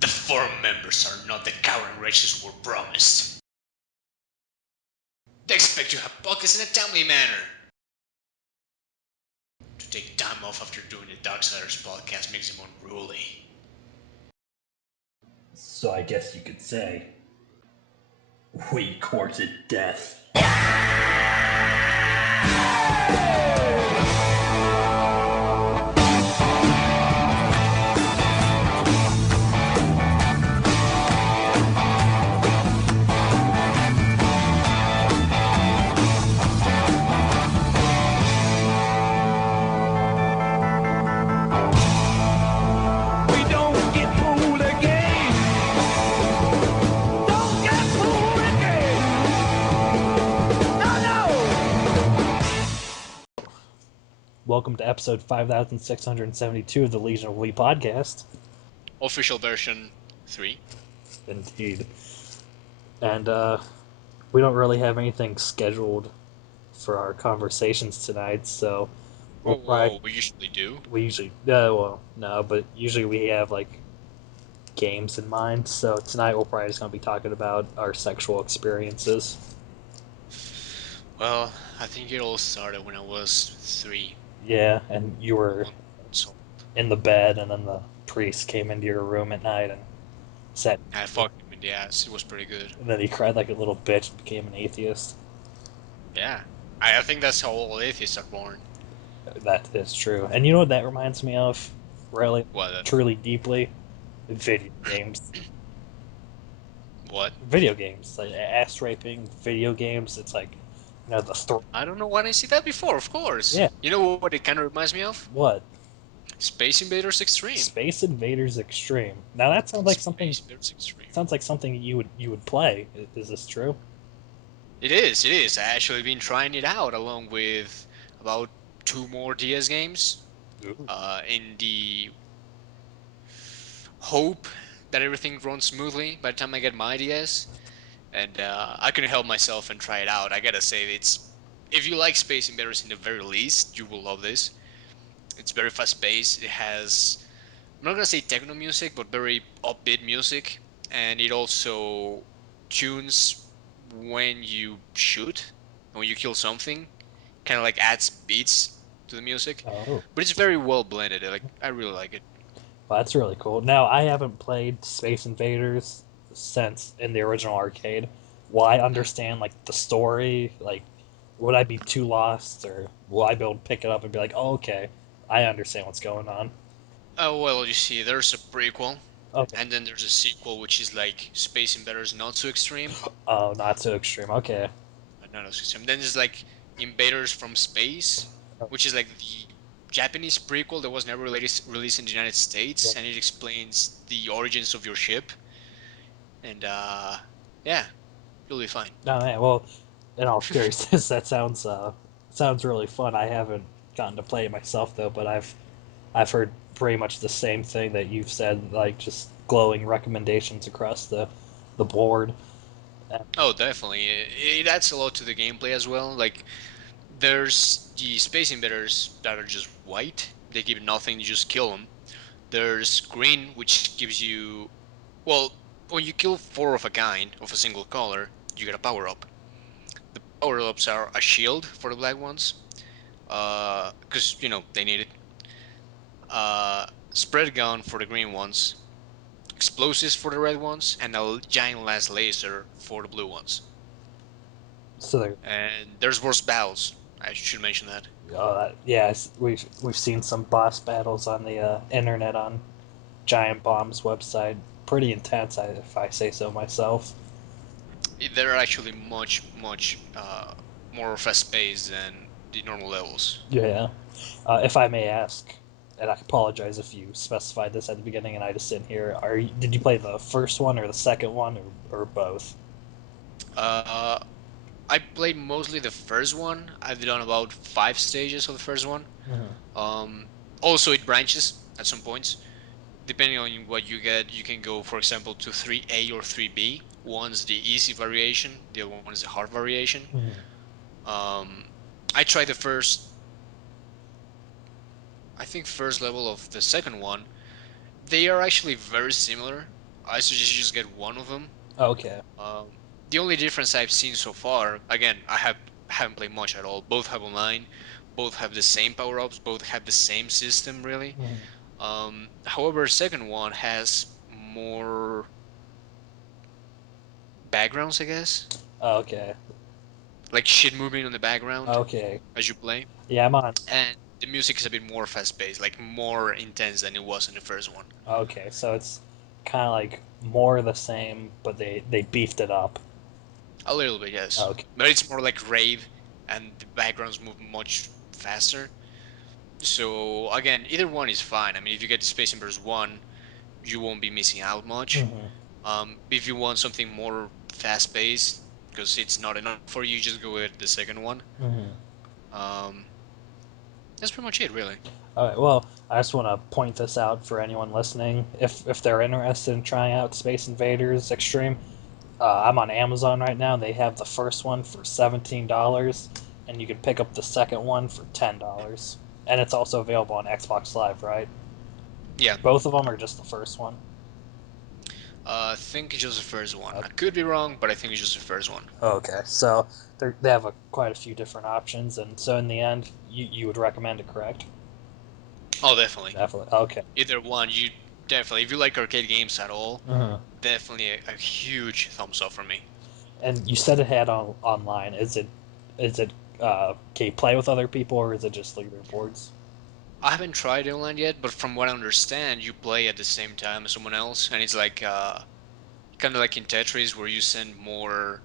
The forum members are not the current races were promised. They expect you to have podcasts in a timely manner. To take time off after doing the Darksiders podcast makes them unruly. So I guess you could say we courted death. We don't get fooled again. Don't get fooled again. No, no. Welcome to episode 5672 of the Legion of We podcast. Official version 3. Indeed. And we don't really have anything scheduled for our conversations tonight, so We usually do. we usually no, but usually we have like games in mind. So tonight we're probably just gonna be talking about our sexual experiences. Well, I think it all started when I was 3. Yeah, and you were So in the bed, and then the priest came into your room at night and said, I fucked him in the ass. It was pretty good. and then he cried like a little bitch and became an atheist. Yeah. I think that's how all atheists are born. That is true. And you know what that reminds me of? Really, What? truly, deeply? Video games. What? Video games. Like ass raping, video games. It's like, the I don't know when I see that before, of course. Yeah. You know what it kind of reminds me of? What? Space Invaders Extreme. Space Invaders Extreme. Now that sounds like something. Space Invaders Extreme. Sounds like something you would play. Is this true? It is, it is. I actually been trying it out along with about 2 more DS games. In the hope that everything runs smoothly by the time I get my DS. And I couldn't help myself and try it out. I gotta say, if you like Space Invaders in the very least, you will love this. It's very fast paced. It has, I'm not gonna say techno music, but very upbeat music, and it also tunes when you shoot, when you kill something, kind of like adds beats to the music. Oh, But it's very well blended. I really like it. well, that's really cool. Now I haven't played Space Invaders since in the original arcade. Will I understand like the story? Like, would I be too lost, or will I be able to pick it up and be like, "Oh, okay, I understand what's going on"? Oh well, you see, there's a prequel, Okay. and then there's a sequel, which is like Space Invaders Not So Extreme. Oh, not so extreme. Okay. Not so extreme. Then there's like Invaders from Space, which is like the Japanese prequel that was never released in the United Yeah. States, and it explains the origins of your ship. And yeah, you'll be fine. No, man. Well, in all seriousness, that sounds really fun. I haven't gotten to play it myself though, but I've heard pretty much the same thing that you've said, like just glowing recommendations across the board. Oh, definitely. It adds a lot to the gameplay as well. Like, there's the Space Invaders that are just white. They give nothing, you just kill them. There's green, which gives you, well, when you kill 4 of a kind, of a single color, you get a power up. The power ups are a shield for the black ones, because, they need it. Spread gun for the green ones, explosives for the red ones, and a giant last laser for the blue ones. So there, And there's worse battles. I should mention that. yeah, we've seen some boss battles on the internet on Giant Bomb's website. Pretty intense, if I say so myself. They're actually much, much more fast paced than the normal levels. Yeah. If I may ask, and I apologize if you specified this at the beginning and I just didn't hear. Did you play the first one or the second one or both? Uh, I played mostly the first one. I've done about 5 stages of the first one. Mhm. Um, Also, it branches at some points. Depending on what you get, you can go, for example, to 3A or 3B. One's the easy variation, the other one is the hard variation. Mhm. Um, I tried the first, I think, first level of the second one. They are actually very similar. I suggest you just get one of them. Okay. Um, the only difference I've seen so far, again, haven't played much at all. Both have online, both have the same power ups, both have the same system, really. Mhm. However, second one has more backgrounds, I guess, Okay. like shit moving on the background Okay. as you play, Yeah, I'm on. and the music is a bit more fast paced, like more intense than it was in the first one. Okay, so it's kind of like more the same, but they beefed it up. A little bit, yes, Okay. but it's more like rave, and the backgrounds move much faster. So again, either one is fine. I mean, if you get the Space Invaders one, you won't be missing out much. Hmm. If you want something more fast paced, because it's not enough for you, just go with the second one. Hmm. Um, that's pretty much it, really. All right. Well, I just want to point this out for anyone listening. If they're interested in trying out Space Invaders Extreme, I'm on Amazon right now. They have the first one for $17, and you can pick up the second one for $10. And it's also available on Xbox Live, right? Yeah, Both of them, or just the first one? I think it's just the first one. Okay. I could be wrong, but I think it's just the first one. Okay. So they have quite a few different options, and so in the end, you would recommend it, correct? Oh, definitely. Definitely. Okay. Either one, you definitely. If you like arcade games at all, Hmm. definitely a huge thumbs up from me. And you said it had online. Is it can you play with other people, or is it just leaderboards? I haven't tried it online yet, but from what I understand, you play at the same time as someone else, and it's like kind of like in Tetris, where you send more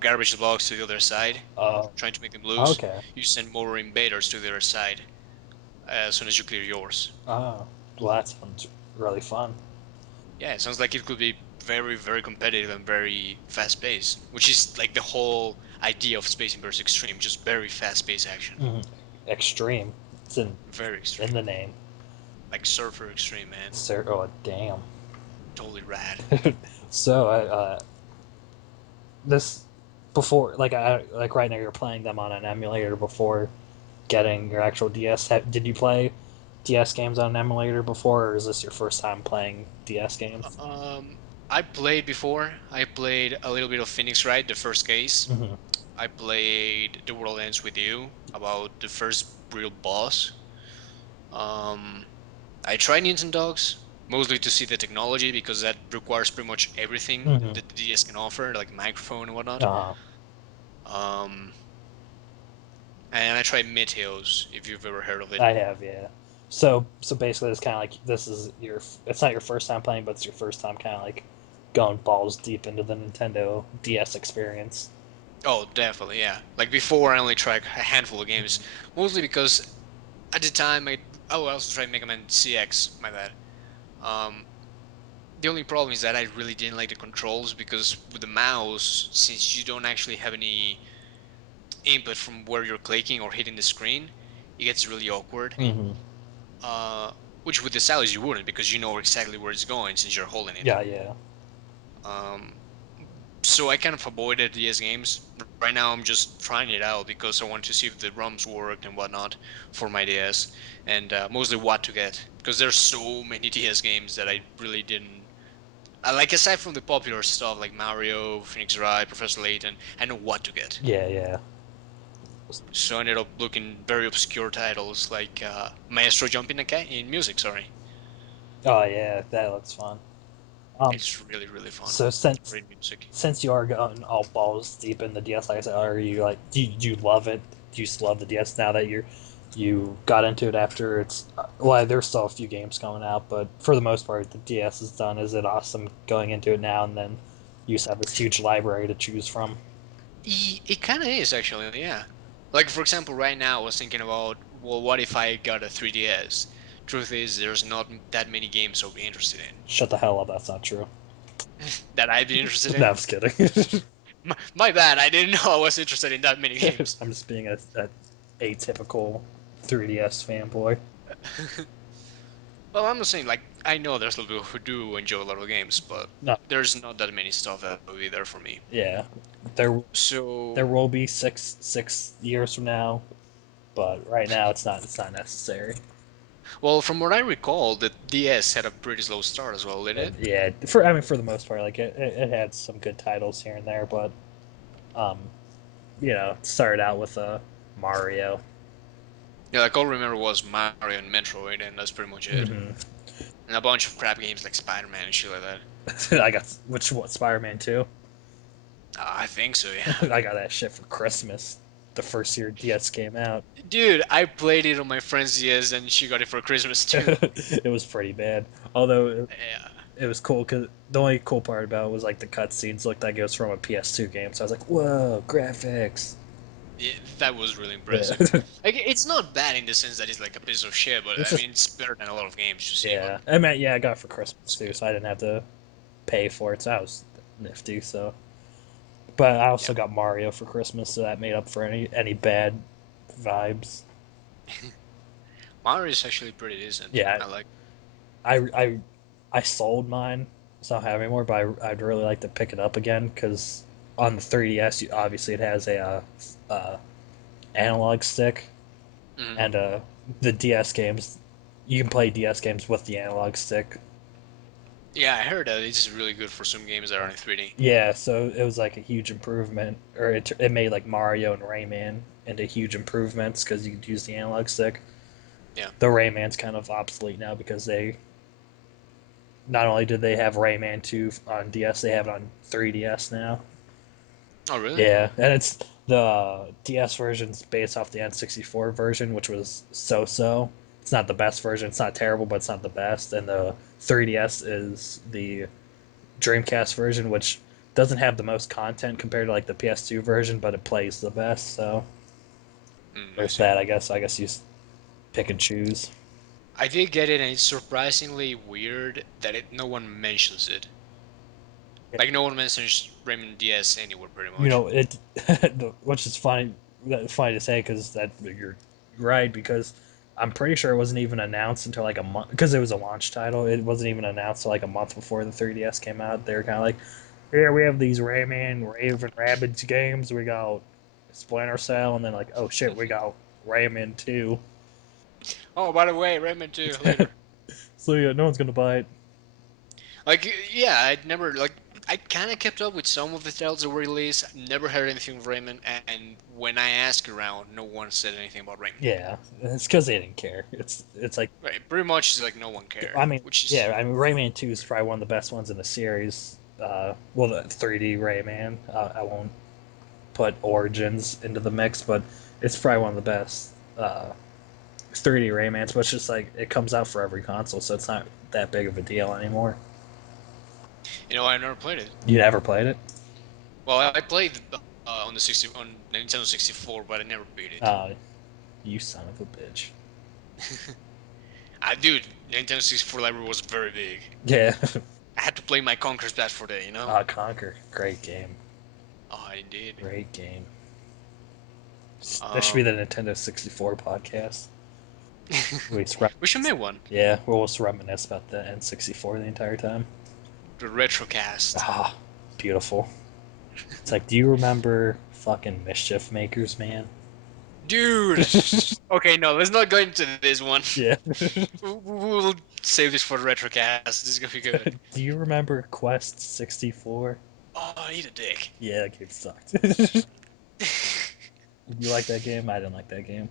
garbage blocks to the other side, Uh, trying to make them lose. okay. You send more invaders to the other side as soon as you clear yours. Oh, well, that sounds really fun. Yeah, it sounds like it could be very, very competitive and very fast paced, which is like the whole idea of Space Invaders Extreme, just very fast paced action. Hmm. Extreme. It's Very in extreme. the name. Like Surfer Extreme, man. Sir, oh damn. Totally rad. So this before like right now you're playing them on an emulator before getting your actual DS. Did you play DS games on an emulator before, or is this your first time playing DS games? Um, I played before. I played a little bit of Phoenix Wright, the first case. Hmm. I played The World Ends with You, about the first real boss. Um, I tried Ninja Dogs, mostly to see the technology because that requires pretty much everything Hmm. that the DS can offer, like microphone and whatnot. Uh, Um, and I tried Meteos, if you've ever heard of it. I have, yeah. So basically, it's kind of like this is your. It's not your first time playing, but it's your first time kind of like going balls deep into the Nintendo DS experience. Oh, definitely, yeah. Like before, I only tried a handful of games, mostly because at the time I also tried Mega Man CX. My bad. Um, the only problem is that I really didn't like the controls because with the mouse, since you don't actually have any input from where you're clicking or hitting the screen, it gets really awkward. Hmm. Uh, which with the stylus you wouldn't because you know exactly where it's going since you're holding it. Yeah, yeah, Um, so I kind of avoided DS games. Right now, I'm just trying it out because I want to see if the ROMs work and whatnot for my DS, and mostly what to get because there's so many DS games that I really didn't. Like aside from the popular stuff like Mario, Phoenix Wright, Professor Layton, I know what to get. yeah, yeah. So I ended up looking very obscure titles like Maestro Jumping in music. Sorry, Oh yeah, that looks fun. Um, it's really really fun. so since Great music. since you are going all balls deep in the DS, like I said, are you like do you love it? Do you still love the DS now that you got into it after it's well, there's still a few games coming out, but for the most part, the DS is done. Is it awesome going into it now and then you just have this huge library to choose from? It kind of is actually, yeah. Like for example, right now I was thinking about, well, what if I got a 3DS? Truth is, there's not that many games I'll be interested in. Shut the hell up, that's not true. That I'd be interested No, in. I'm just kidding. My bad. I didn't know I was interested in that many games. I'm just being a atypical 3DS fanboy. Well, I'm not saying like I know there's a lot of people who do enjoy a lot of games, but No, there's not that many stuff that will be there for me. yeah, there there So will be six years from now, but right now it's not necessary. Well, from what I recall, the DS had a pretty slow start as well, didn't it? Yeah, for the most part, like it had some good titles here and there, but um, it started out with Mario. Yeah, like all I remember was Mario and Metroid, and that's pretty much it. Hmm. And a bunch of crap games like Spider-Man and shit like that. I got which what Spider-Man 2. I think so, yeah. I got that shit for Christmas. The first year DS came out. Dude, I played it on my friend's DS, and she got it for Christmas too. It was pretty bad. Although Yeah, it was cool because the only cool part about it was like the cutscenes looked like it was from a PS2 game. So I was like, "Whoa, graphics!" that was really Yeah, impressive. Like, it's not bad in the sense that it's like a piece of shit, but it's I just mean, it's better than a lot of games you see. But yeah. I mean, yeah, I got it for Christmas too, so I didn't have to pay for it. So that was nifty. So, but I yeah, also got Mario for Christmas, so that made up for any bad vibes. Mario is actually pretty decent. Yeah, I like. I I I sold mine, so I don't have anymore. But I'd really like to pick it up again because on the 3DS, obviously it has a analog stick, Mhm. and the DS games, you can play DS games with the analog stick. Yeah, I heard that it's really good for some games that are in 3D. Yeah, so it was like a huge improvement, or it made like Mario and Rayman into huge improvements because you could use the analog stick. Yeah. The Rayman's kind of obsolete now because they not only did they have Rayman 2 on DS, they have it on 3DS now. Oh, really? Yeah, and it's the DS version's based off the N64 version, which was so-so. It's not the best version. It's not terrible, but it's not the best. And the 3DS is the Dreamcast version, which doesn't have the most content compared to like the PS2 version, but it plays the best. So I there's see. that. I guess you pick and choose. I did get it, and it's surprisingly weird that no one mentions it. Like, no one mentions Rayman DS anywhere, pretty You much. know it, which is funny to say because that you're right because I'm pretty sure it wasn't even announced until like a month because it was a launch title. It wasn't even announced until like a month before the 3DS came out. They were kind of like, here we have these Rayman Raven Rabbids games. We got Splinter Cell, and then like, oh shit, we got Rayman 2. Oh, by the way, Rayman 2 later. So yeah, no one's gonna buy it. Like, yeah, I'd never, like, I kind of kept up with some of the titles that were released. Never heard anything of Rayman, and when I asked around, no one said anything about Rayman. Yeah, it's because they didn't care. It's like, Right, pretty much it's like no one cared, I mean, which is, yeah, I mean Rayman 2 is probably one of the best ones in the series. Well, the 3D Rayman. I won't put Origins into the mix, but it's probably one of the best 3D Raymans. But it's just like it comes out for every console, so it's not that big of a deal anymore. I never played it. You never played it? Well, I played on the 60 on Nintendo 64, but I never beat it. Uh, you son of a bitch. Dude, Nintendo 64 library was very big. Yeah. I had to play my Conker's Bad for that. Conquer, great game, Oh, I did. great game. That should be Um, the Nintendo 64 podcast. We just we should make one. yeah, we'll just reminisce about the N64 the entire time. The Retrocast. Ah, beautiful. It's like, do you remember fucking Mischief Makers, man? Dude! Okay, no, let's not go into this one. Yeah. We'll save this for the Retrocast. This is gonna be good. Do you remember Quest 64? Oh, eat a dick. Yeah, that game sucked. You like that game? I didn't like that game.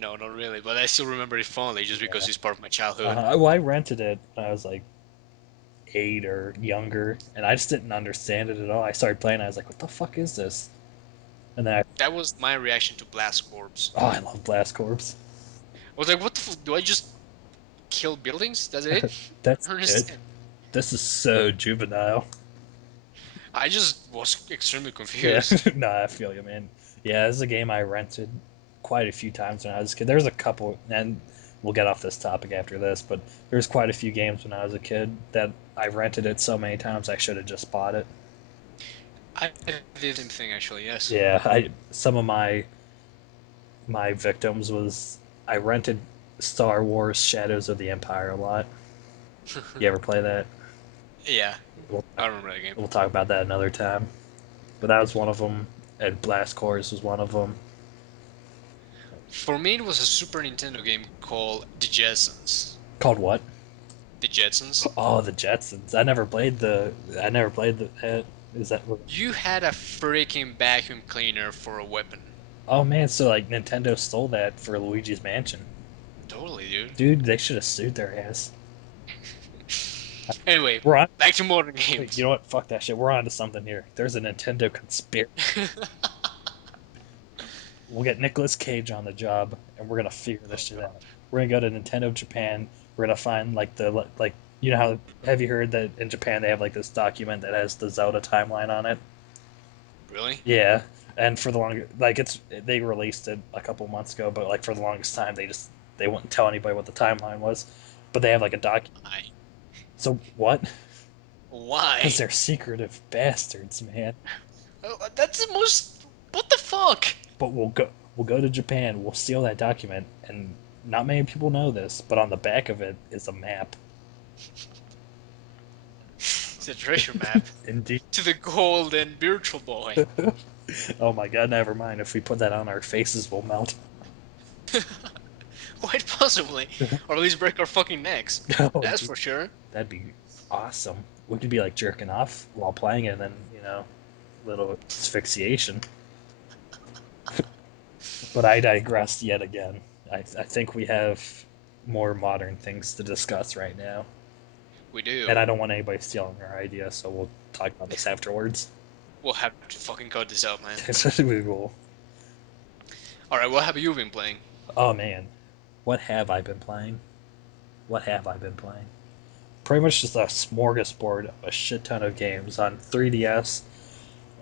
No, not really, but I still remember it fondly just because Yeah. it's part of my childhood. Well, I rented it when I was like 8 or younger, and I just didn't understand it at all. I started playing, I was like, what the fuck is this? And then That was my reaction to Blast Corps. I love Blast Corps. I was like, what the do I just kill buildings? That's it? I That's don't it. understand. This is so juvenile. I just was extremely Yeah, confused. nah, I feel you, man. Yeah, this is a game I rented quite a few times when I was a kid. There's a couple, and we'll get off this topic after this, but there's quite a few games when I was a kid that I rented it so many times I should have just bought it. I did the same thing, actually, yes. Yeah, I some of my victims was I rented Star Wars Shadows of the Empire a lot. You ever play that? Yeah, We'll, I remember that game. we'll talk about that another time. But that was one of them, and Blast Corps was one of them. For me, it was a Super Nintendo game called The Jetsons. Called what? The Jetsons. Oh, the Jetsons. I never played the. Is that? You had a freaking vacuum cleaner for a weapon. Oh man, so like Nintendo stole that for Luigi's Mansion. Totally, dude. Dude, they should have sued their ass. Anyway, We're on. back to modern Wait, games. you know what? Fuck that shit. We're on to something here. There's a Nintendo conspiracy. We'll get Nicolas Cage on the job, and we're gonna figure this shit out. We're gonna go to Nintendo Japan. We're gonna find like the like you know how have you heard that in Japan they have like this document that has the Zelda timeline on it? Really? Yeah, and for the long like it's they released it a couple months ago, but like for the longest time they wouldn't tell anybody what the timeline was, but they have like a doc. Why? So what? Because Why? they're secretive bastards, man. That's the most. What the fuck? But we'll go to Japan. We'll steal that document, and not many people know this, but on the back of it is a map. It's a treasure map Indeed. to the golden virtual boy. Oh my god, never mind. If we put that on our faces, we'll melt. Quite possibly. Or at least break our fucking necks. Oh, That's dude, for sure. that'd be awesome. We could be like jerking off while playing it, and then little asphyxiation. But I digress yet again. I think we have more modern things to discuss right now, We do. and I don't want anybody stealing our idea, so we'll talk about this afterwards. We'll have to fucking cut this out, man. We will. Alright, what have you been playing? Oh man, what have I been playing? What have I been playing? Pretty much just a smorgasbord of a shit ton of games on 3DS.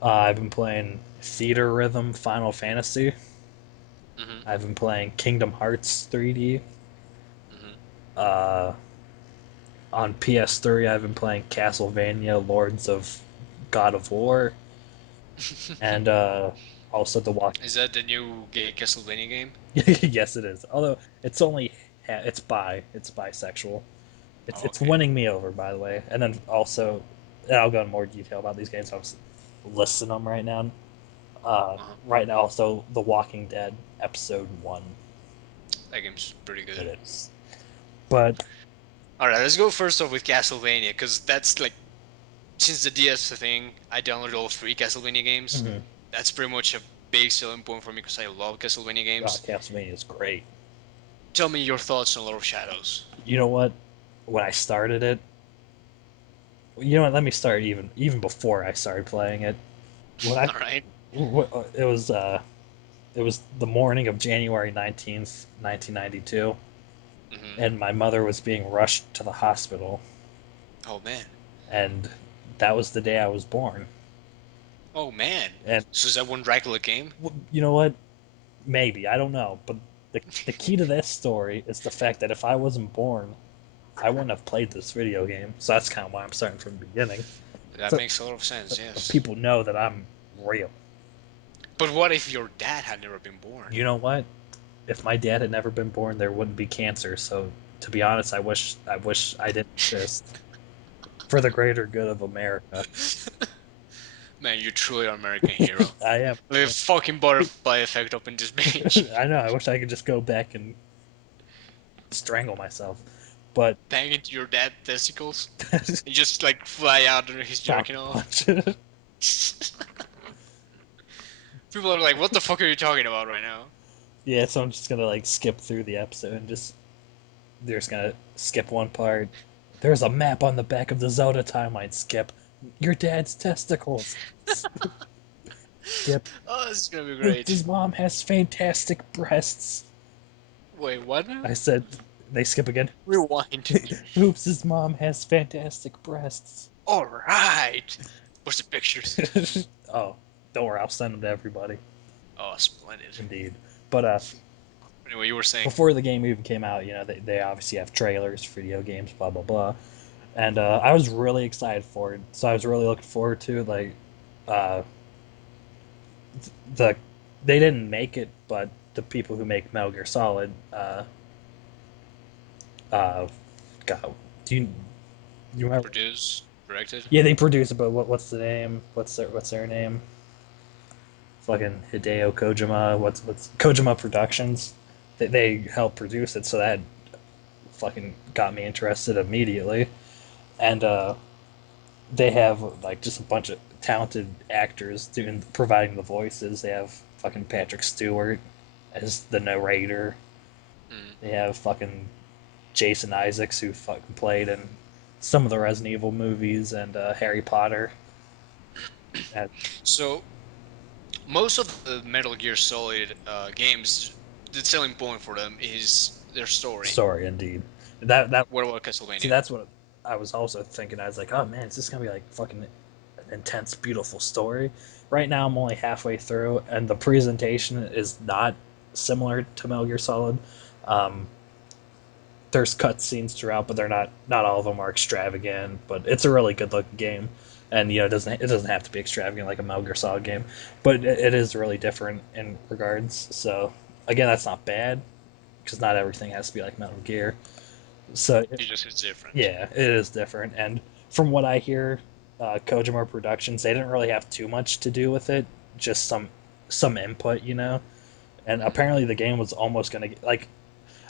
I've been playing Theater Rhythm Final Fantasy. Mm-hmm. I've been playing Kingdom Hearts 3D. Mm-hmm. Uh, on PS3, I've been playing Castlevania Lords of God of War, and also the Walk. Is that the new gay Castlevania game? Yes, it is. Although it's only it's bisexual. Oh, It's okay. winning me over, by the way. And then also, and I'll go in more detail about these games. I'm listing them right now. Uh-huh. Right now, also The Walking Dead episode 1. That game's pretty good. It is, but Alright, let's go first off with Castlevania, because that's like, since the DS thing, I downloaded all three Castlevania games. mhm, That's pretty much a big selling point for me because I love Castlevania games. Castlevania is great. Tell me your thoughts on Lord of Shadows. You know what? When I started it, you know what? Let me start even before I started playing it. When I Alright? it was the morning of January 19th, 1992, Mm-hmm. and my mother was being rushed to the hospital, Oh man. and that was the day I was born. Oh man. And So is that when Dracula came? you know what? Maybe I don't know, but the key to this story is the fact that if I wasn't born, I wouldn't have played this video game. So that's kind of why I'm starting from the beginning. That So makes a lot of sense, yes. people know that I'm real. But what if your dad had never been born? You know what? If my dad had never been born, there wouldn't be cancer. So to be honest, I wish I didn't exist for the greater good of America. Man, you're truly an American hero. I am. Like a fucking butterfly effect up in this bitch. I know. I wish I could just go back and strangle myself, but Bang into your dad's testicles and just like fly out under his chop jerking off. punch. People are like, what the fuck are you talking about right now? Yeah, so I'm just gonna like skip through the episode and just they're just gonna skip one part. There's a map on the back of the Zelda timeline. Skip. Your dad's testicles. Skip. Oh, this is gonna be great. His mom has fantastic breasts. Wait, what I now? said they skip again. Rewind. Oops, his mom has fantastic breasts. Alright. What's the pictures? Oh, don't worry, I'll send them to everybody. Oh, splendid. Indeed. But Anyway, you were saying. before the game even came out, they obviously have trailers for video games, blah blah blah. And I was really excited for it. So I was really looking forward to like uh, the they didn't make it, but the people who make Metal Gear Solid, uh, God, do you remember? Produced, directed. Yeah, they produce it, but what's the name? What's their name? Fucking Hideo Kojima. What's Kojima Productions? they helped produce it, so that fucking got me interested immediately. And they have like just a bunch of talented actors doing providing the voices. They have fucking Patrick Stewart as the narrator. Mm. They have fucking Jason Isaacs who fucking played in some of the Resident Evil movies and Harry Potter. And So most of the Metal Gear Solid games, the selling point for them is their story. story indeed. That What about see Castlevania? that's what I was also thinking. I was like, oh man, is this gonna be like fucking an intense, beautiful story? Right now, I'm only halfway through, and the presentation is not similar to Metal Gear Solid. Um, there's cutscenes throughout, but they're not all of them are extravagant. But it's a really good looking game, and it doesn't have to be extravagant like a Metal Gear Solid game, but it is really different in regards. So again, that's not bad because not everything has to be like Metal Gear. So It just is different. yeah, it is different. And from what I hear, Kojima Productions they didn't really have too much to do with it, just some input, you know. And Mhm. apparently the game was almost gonna like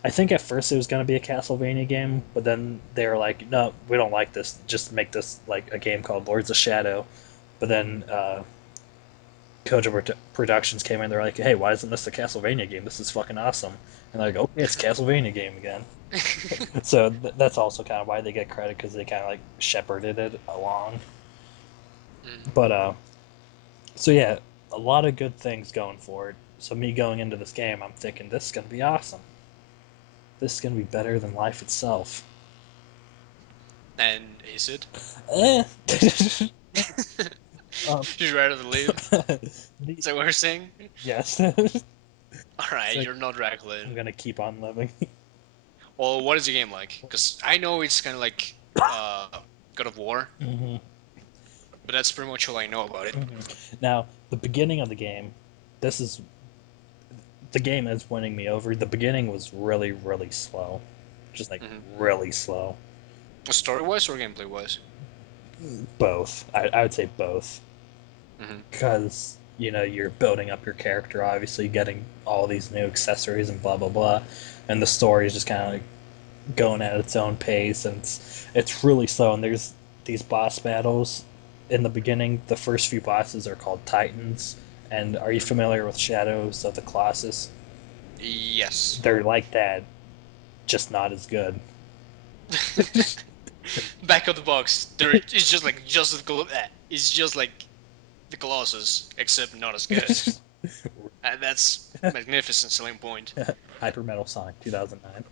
I think at first it was gonna be a Castlevania game, but then they were like, no, we don't like this. Just make this like a game called Lords of Shadow. But then Kojima Productions came in. They're like, hey, why isn't this a Castlevania game? This is fucking awesome. And they're like, okay, it's a Castlevania game again. So that's also kind of why they get credit because they kind of like shepherded it along. Mm. But so yeah, a lot of good things going for it. So me going into this game, I'm thinking this is gonna be awesome. This is gonna be better than life itself. And is it? Eh. um, You'd rather live? the, Is that what you're saying? yes, Alright, so you're not Dracula. I'm gonna keep on living. Well, what is the game like? Because I know it's kind of like uh, God of War, hmm but that's pretty much all I know about it. Now, the beginning of the game, this is the game is winning me over. The beginning was really, really slow, just like Hmm. really slow. Story-wise or gameplay-wise? Both, I would say both, Hmm. because you're building up your character, obviously getting all these new accessories and blah blah blah, and the story is just kind of like going at its own pace, and it's really slow. And there's these boss battles in the beginning. The first few bosses are called Titans. And are you familiar with Shadows of the Colossus? Yes. They're like that, just not as good. Back of the box, there it's just like it's just like the Colossus, except not as good. And that's magnificent selling point. Hyper Metal Sonic 2009.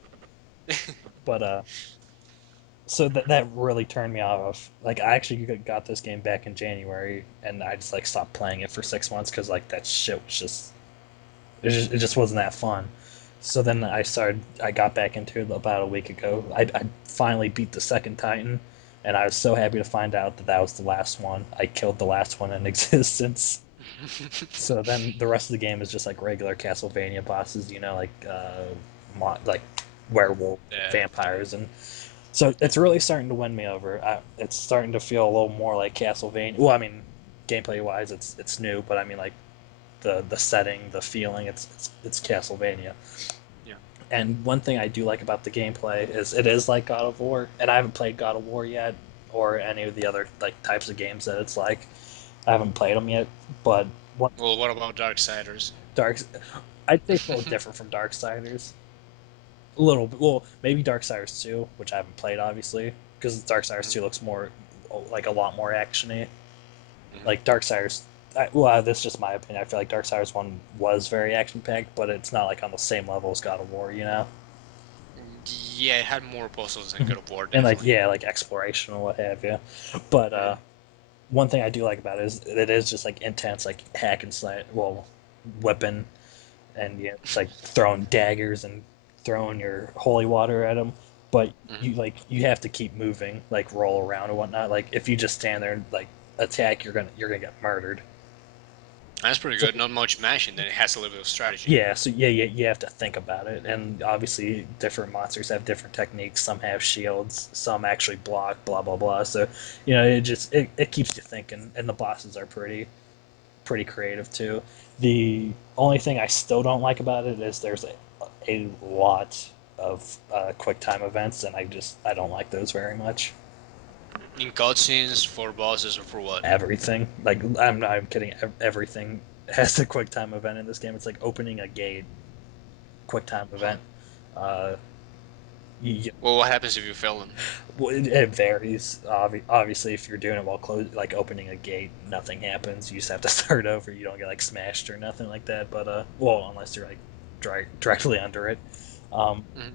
But so that really turned me off. Like I actually got this game back in January, and I just like stopped playing it for 6 months because like that shit was just wasn't that fun. So then I got back into it about a week ago. I finally beat the second Titan, and I was so happy to find out that that was the last one. I killed the last one in existence. So then the rest of the game is just like regular Castlevania bosses, like like werewolf, Yeah. vampires, and so it's really starting to win me over. It's starting to feel a little more like Castlevania. Well, I mean, gameplay wise, it's new, but I mean like the setting, the feeling, it's Castlevania. Yeah. And one thing I do like about the gameplay is it is like God of War, and I haven't played God of War yet, or any of the other like types of games that it's like. I haven't played them yet, but what Well, what about Darksiders? Dark, I'd say it's a little different from Darksiders. A little bit, well, maybe Darksiders 2, which I haven't played obviously, because Darksiders Hmm. 2 looks more like a lot more actiony. Hmm. Like Darksiders, well, this is just my opinion. I feel like Darksiders 1 was very action packed, but it's not like on the same level as God of War, you know. Yeah, it had more puzzles than God of War, And like definitely. yeah, like exploration or what have you. But Hmm. one thing I do like about it is it is just like intense, like hack and slay. Well, weapon and yeah, it's like throwing daggers and throwing your holy water at them. But Hmm. you have to keep moving, like roll around and whatnot. Like if you just stand there and like attack, you're gonna get murdered. That's pretty So good. Not much mashing, then it has a little bit of strategy. yeah, so yeah, you have to think about it, and obviously different monsters have different techniques. Some have shields, some actually block, blah blah blah. So it keeps you thinking, and the bosses are pretty creative too. The only thing I still don't like about it is there's a a lot of quick time events, and I don't like those very much. In cutscenes, for bosses, or for what? Everything, like I'm kidding, everything has a quick time event in this game. It's like opening a gate, quick time Huh. event. Uh, you, Well, what happens if you fail them? well, it varies. Obviously, if you're doing it while like opening a gate, nothing happens. You just have to start over. You don't get like smashed or nothing like that. But well, unless you're like directly under it. Um, Hmm.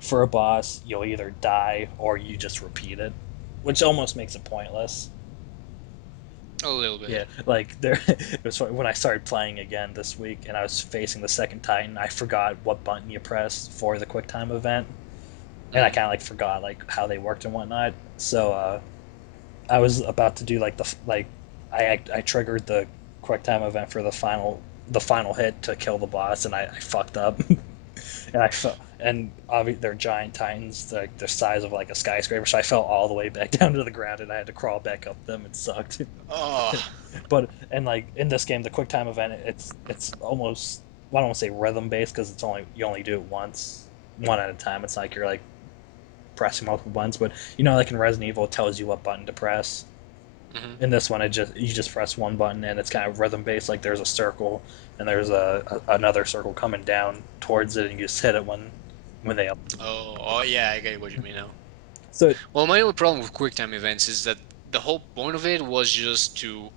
for a boss, you'll either die or you just repeat it, which almost makes it pointless. A little bit. Yeah, like there, it was funny, when I started playing again this week, and I was facing the second Titan. I forgot what button you press for the quick time event, and I Hmm. kind of like forgot like how they worked and whatnot. So I was about to do like I triggered the quick time event for the final hit to kill the boss, and I fucked up, and I fell. And obviously they're giant titans, like the size of like a skyscraper. So I fell all the way back down to the ground, and I had to crawl back up them. It sucked. Oh, But and like in this game, the quick time event, it's almost, well, I don't want to say rhythm based because it's only you only do it once, one at a time. It's like you're like pressing multiple buttons, but like in Resident Evil, it tells you what button to press. hmm. In this one, you just press one button, and it's kind of rhythm based. Like there's a circle, and there's another circle coming down towards it, and you just hit it when they up. Oh, yeah, I get what you mean now. So Well, my only problem with QuickTime events is that the whole point of it was just to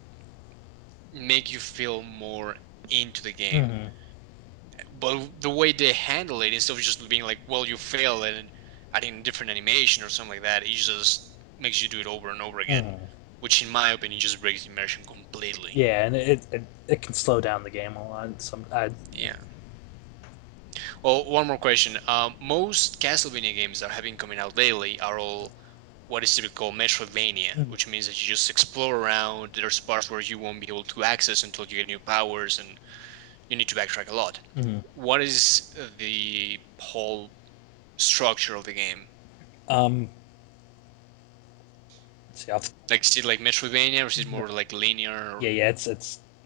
make you feel more into the game. mhm, But the way they handle it, instead of just being like, well, you failed and adding a different animation or something like that, it just makes you do it over and over again, mhm. which in my opinion just breaks immersion completely. Yeah, and it can slow down the game a lot. Yeah. Well, one more question. Most Castlevania games that have been coming out lately are all what is typically called Metroidvania, mhm, which means that you just explore around. There's parts where you won't be able to access until you get new powers, and you need to backtrack a lot. mhm. What is the whole structure of the game? Um, see, Like, is it like Metroidvania, or is it more like linear? Or... yeah,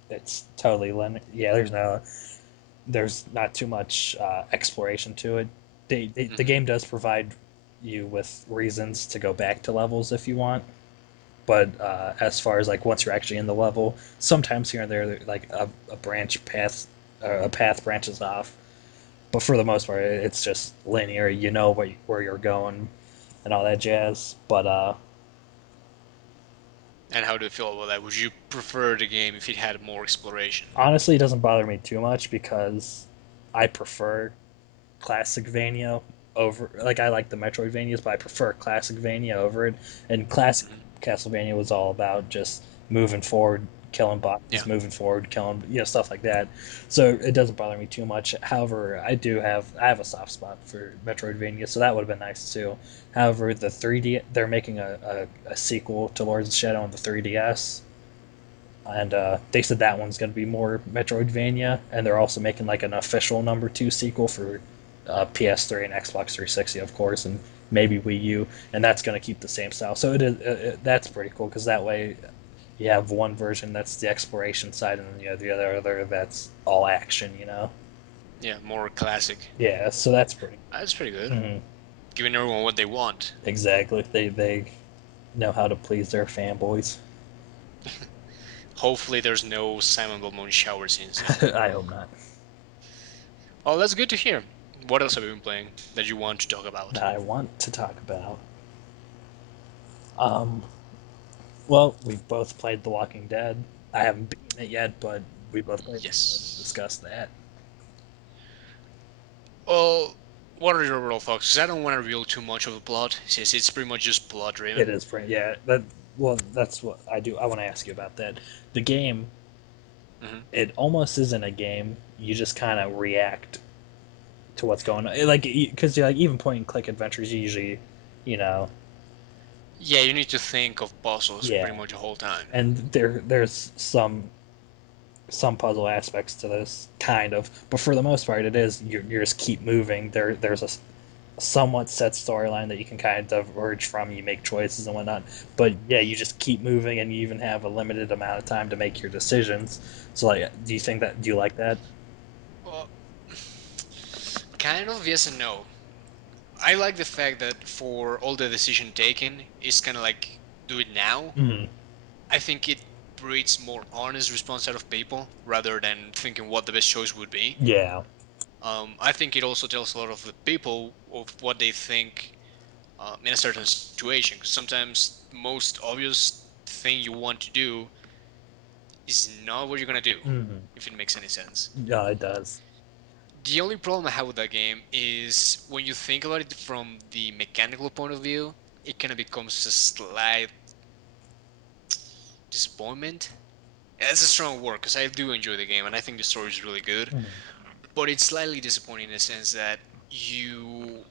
it's totally linear. Yeah, there's not too much exploration to it. The Mhm. game does provide you with reasons to go back to levels if you want, but as far as like once you're actually in the level, sometimes here and there like a branch path, a path branches off, but for the most part, it's just linear. You know where you're going and all that jazz. But And how do you feel about that? Would you prefer the game if it had more exploration? honestly, it doesn't bother me too much because I prefer classic Vania over, like, I like the Metroidvanias, but I prefer classic Vania over it. And classic Hmm. Castlevania was all about just moving forward, killing Yeah. bosses, moving forward, killing, stuff like that. So it doesn't bother me too much. However, I have a soft spot for Metroidvania, so that would have been nice too. However, the 3D, they're making a sequel to Lords of Shadow on the 3DS, and they said that one's going to be more Metroidvania, and they're also making like an official number two sequel for PS3 and Xbox 360, of course, and maybe Wii U, and that's going to keep the same style. So that's pretty cool because that way you have one version that's the exploration side, and then you have the other that's all action. Yeah, more classic. Yeah, so that's pretty. That's pretty good. Mhm. Giving everyone what they want. Exactly. They know how to please their fanboys. Hopefully, there's no Simon Belmont shower scenes in it. I hope not. Well, that's good to hear. What else have you been playing that you want to talk about? That I want to talk about. Um, Well, we've both played The Walking Dead. I haven't beaten it yet, but we both played it, so let's Yes. discuss that. Well, what are your overall thoughts? Because I don't want to reveal too much of the plot, since it's pretty much just plot It driven. is pretty, yeah. Well, that's what I do. I want to ask you about that. The game, Hmm. it almost isn't a game. You just kind of react to what's going on, like because like even point and click adventures, you usually, you know, Yeah, you need to think of puzzles pretty yeah. much the whole time. And there's some puzzle aspects to this kind of, but for the most part, it is you just keep moving. There's a somewhat set storyline that you can kind of diverge from. You make choices and whatnot, but yeah, you just keep moving, and you even have a limited amount of time to make your decisions. So, like, do you like that? Well, kind of yes and no. I like the fact that for all the decision taken, it's kind of like do it now. Mm, I think it breeds more honest response out of people rather than thinking what the best choice would be. yeah. I think it also tells a lot of the people of what they think in a certain situation. 'Cause sometimes the most obvious thing you want to do is not what you're gonna do, Mm, if it makes any sense. yeah, it does. The only problem I have with that game is when you think about it from the mechanical point of view, it kind of becomes a slight disappointment. That's a strong word because I do enjoy the game and I think the story is really good, Mm, but it's slightly disappointing in the sense that you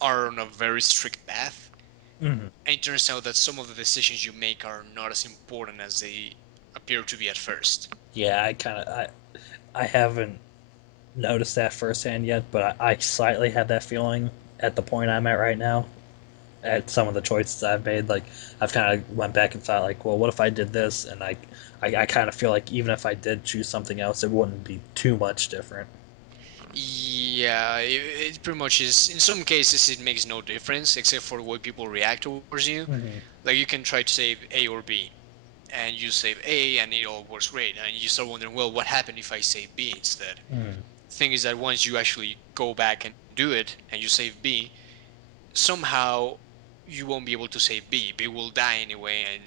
are on a very strict path, mm. and it turns out that some of the decisions you make are not as important as they appear to be at first. Yeah, I haven't noticed that firsthand yet, but I slightly had that feeling at the point I'm at right now. At some of the choices I've made, like I've kind of went back and thought, like, well, what if I did this? And I kind of feel like even if I did choose something else, it wouldn't be too much different. Yeah, it pretty much is. In some cases, it makes no difference except for the way people react towards you. Mm-hmm. Like you can try to save A or B, and you save A, and it all works great, and you start wondering, well, what happened if I save B instead? Mm. Thing is that once you actually go back and do it, and you save B, somehow you won't be able to save B. B will die anyway, and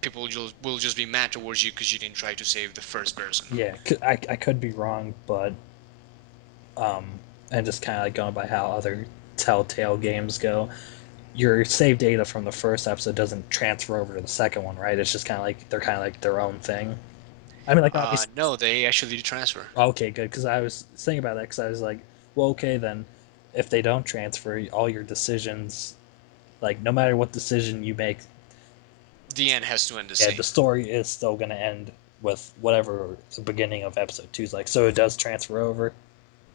people will just be mad towards you because you didn't try to save the first person. Yeah, I could be wrong, but um, and just kind of like going by how other Telltale games go, your save data from the first episode doesn't transfer over to the second one, right? It's just kind of like they're kind of like their own thing. I mean, like obviously, No, they actually transfer. okay, good, because I was thinking about that because I was like, well, okay, then if they don't transfer, all your decisions, like no matter what decision you make, The end has to end the yeah, the same. story is still going to end with whatever the beginning of episode two is like. So it does transfer over.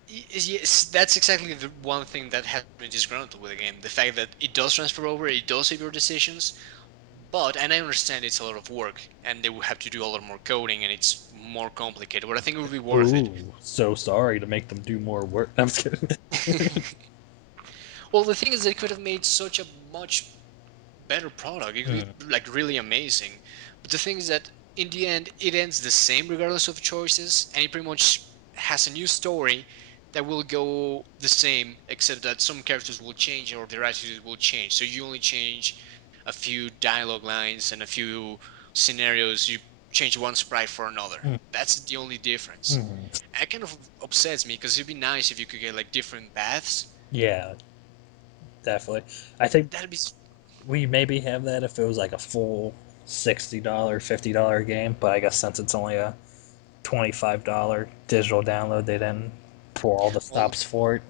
Yes, that's exactly the one thing that has been disgruntled with the game. The fact that it does transfer over, it does save your decisions, but, and I understand it's a lot of work, and they will have to do a lot more coding, and it's more complicated, but I think it would be worth it. Ooh, so sorry to make them do more work. I'm just kidding. Well, the thing is, they could have made such a much better product. It could Mm, be like really amazing. But the thing is that in the end, it ends the same regardless of choices, and it pretty much has a new story that will go the same, except that some characters will change or their attitude will change. So you only change a few dialogue lines and a few scenarios. You change one sprite for another. mm, That's the only difference. mm. And it kind of upsets me because it'd be nice if you could get like different paths. Yeah, definitely. I think That'd be we maybe have that if it was like a full $60, $50 game, but I guess since it's only a $25 digital download, they didn't pour all the well. stops for it.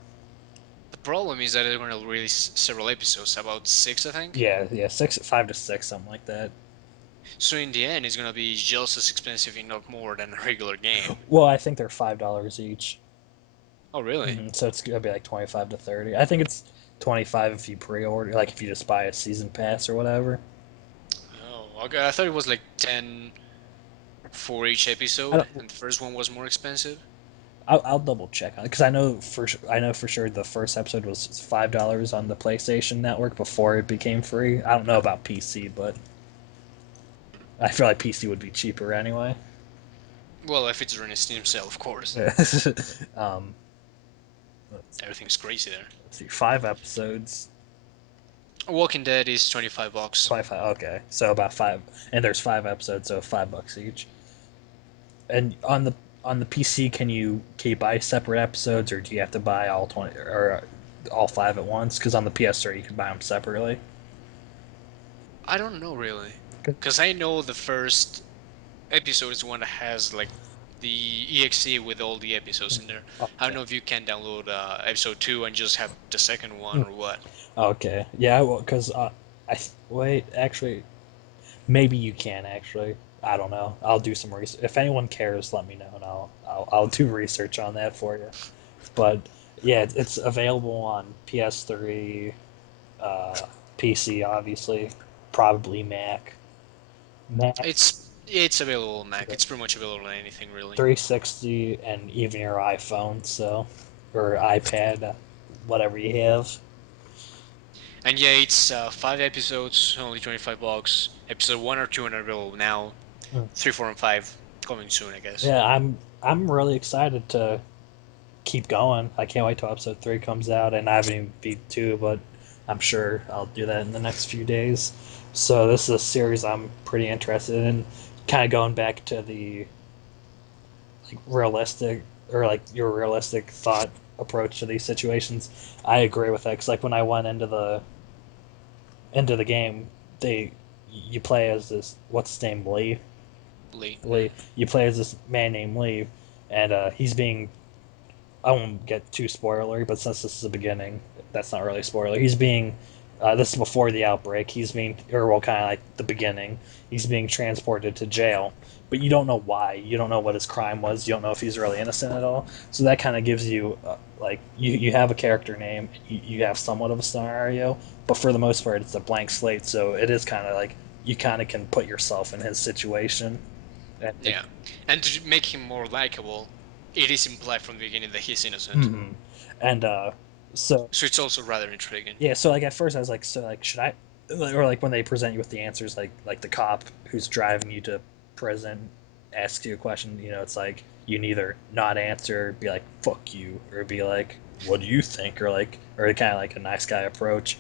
The problem is that they're going to release several episodes, about six, I think. Yeah, yeah, 5 to 6, something like that. So in the end, it's going to be just as expensive, if not more, than a regular game. Well, I think they're $5 each. Oh, really? So it's gonna be like 25 to 30. I think it's 25 if you pre-order, like if you just buy a season pass or whatever. Oh, okay. I thought it was like 10 for each I episode, don't, and the first one was more expensive. I'll double check on it because I know for sure the first episode was $5 on the PlayStation Network before it became free. I don't know about PC, but I feel like PC would be cheaper anyway. Well, if it's running Steam sale, of course. um, Everything's crazy there. let's see, 5 episodes. Walking Dead is $25. 25. Okay, so about five, and there's 5 episodes, so $5 each. And on the PC, can you buy separate episodes, or do you have to buy all 20 or all five at once? Because on the PS3, you can buy them separately. I don't know really. Because I know the first episode is one that has like the exe with all the episodes in there. I don't Okay. know if you can download episode 2 and just have the second one or what. Okay. Yeah. Well, because wait, actually, maybe you can actually. I don't know. I'll do some research. If anyone cares, let me know, and I'll do research on that for you. But yeah, it's available on PS3, uh, PC, obviously, probably Mac. Mac, It's available on Mac. It's pretty much available on anything really. 360, and even your iPhone. So or iPad, whatever you have. And yeah, it's 5 episodes, only $25. Episode 1 or 2 are available now. Mm. 3, 4, and 5 coming soon, I guess. Yeah, I'm really excited to keep going. I can't wait till episode 3 comes out, and I haven't even beat 2, but I'm sure I'll do that in the next few days. So this is a series I'm pretty interested in. Kind of going back to the like realistic or like your realistic thought approach to these situations. I agree with that because like when I went into the game, they you play as this what's his name Lee. Lee. Lee. You play as this man named Lee, and he's being. I won't get too spoilery, but since this is the beginning, that's not really a spoiler. He's being. This is before the outbreak. He's being, or well, kind of like the beginning. He's being transported to jail, but you don't know why. You don't know what his crime was. You don't know if he's really innocent at all. So that kind of gives you, like, you have a character name. You have somewhat of a scenario, but for the most part, it's a blank slate. So it is kind of like you kind of can put yourself in his situation. And, like, Yeah. And to make him more likable, it is implied from the beginning that he's innocent. mhm. And so So it's also rather intriguing. yeah, so like at first I was like, so like should I, or like when they present you with the answers, like the cop who's driving you to prison asks you a question, it's like you can either not answer, be like fuck you, or be like what do you think, or kind of like a nice guy approach,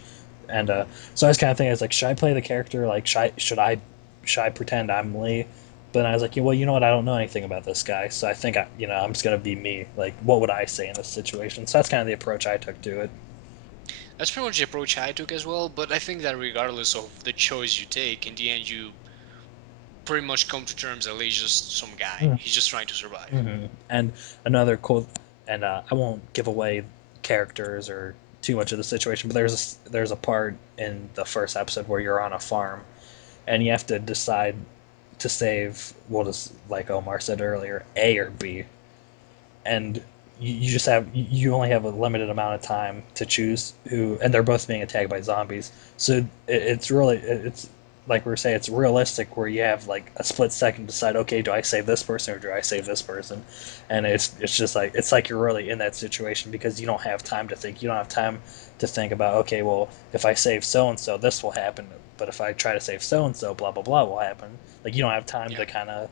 and so I was kind of thinking, I was like, should I play the character, like should I pretend I'm Lee? But then I was like, yeah, well, you know what? I don't know anything about this guy, so I think I'm just gonna be me. Like, what would I say in this situation? So that's kind of the approach I took to it. That's pretty much the approach I took as well, but I think that regardless of the choice you take, in the end you pretty much come to terms that Lee's just some guy. He's just trying to survive. And another cool, and I won't give away characters or too much of the situation, but there's a part in the first episode where you're on a farm, and you have to decide to save what is, like Omar said earlier, A or B, and you just you only have a limited amount of time to choose who, and they're both being attacked by zombies. So it's really it's like we are saying, it's realistic where you have like a split second to decide, okay, do I save this person or do I save this person? And it's just like it's like you're really in that situation because you don't have time to think. You don't have time to think about, okay, well, if I save so and so, this will happen. But if I try to save so and so, blah blah blah will happen. Like you don't have time Yeah. to kind of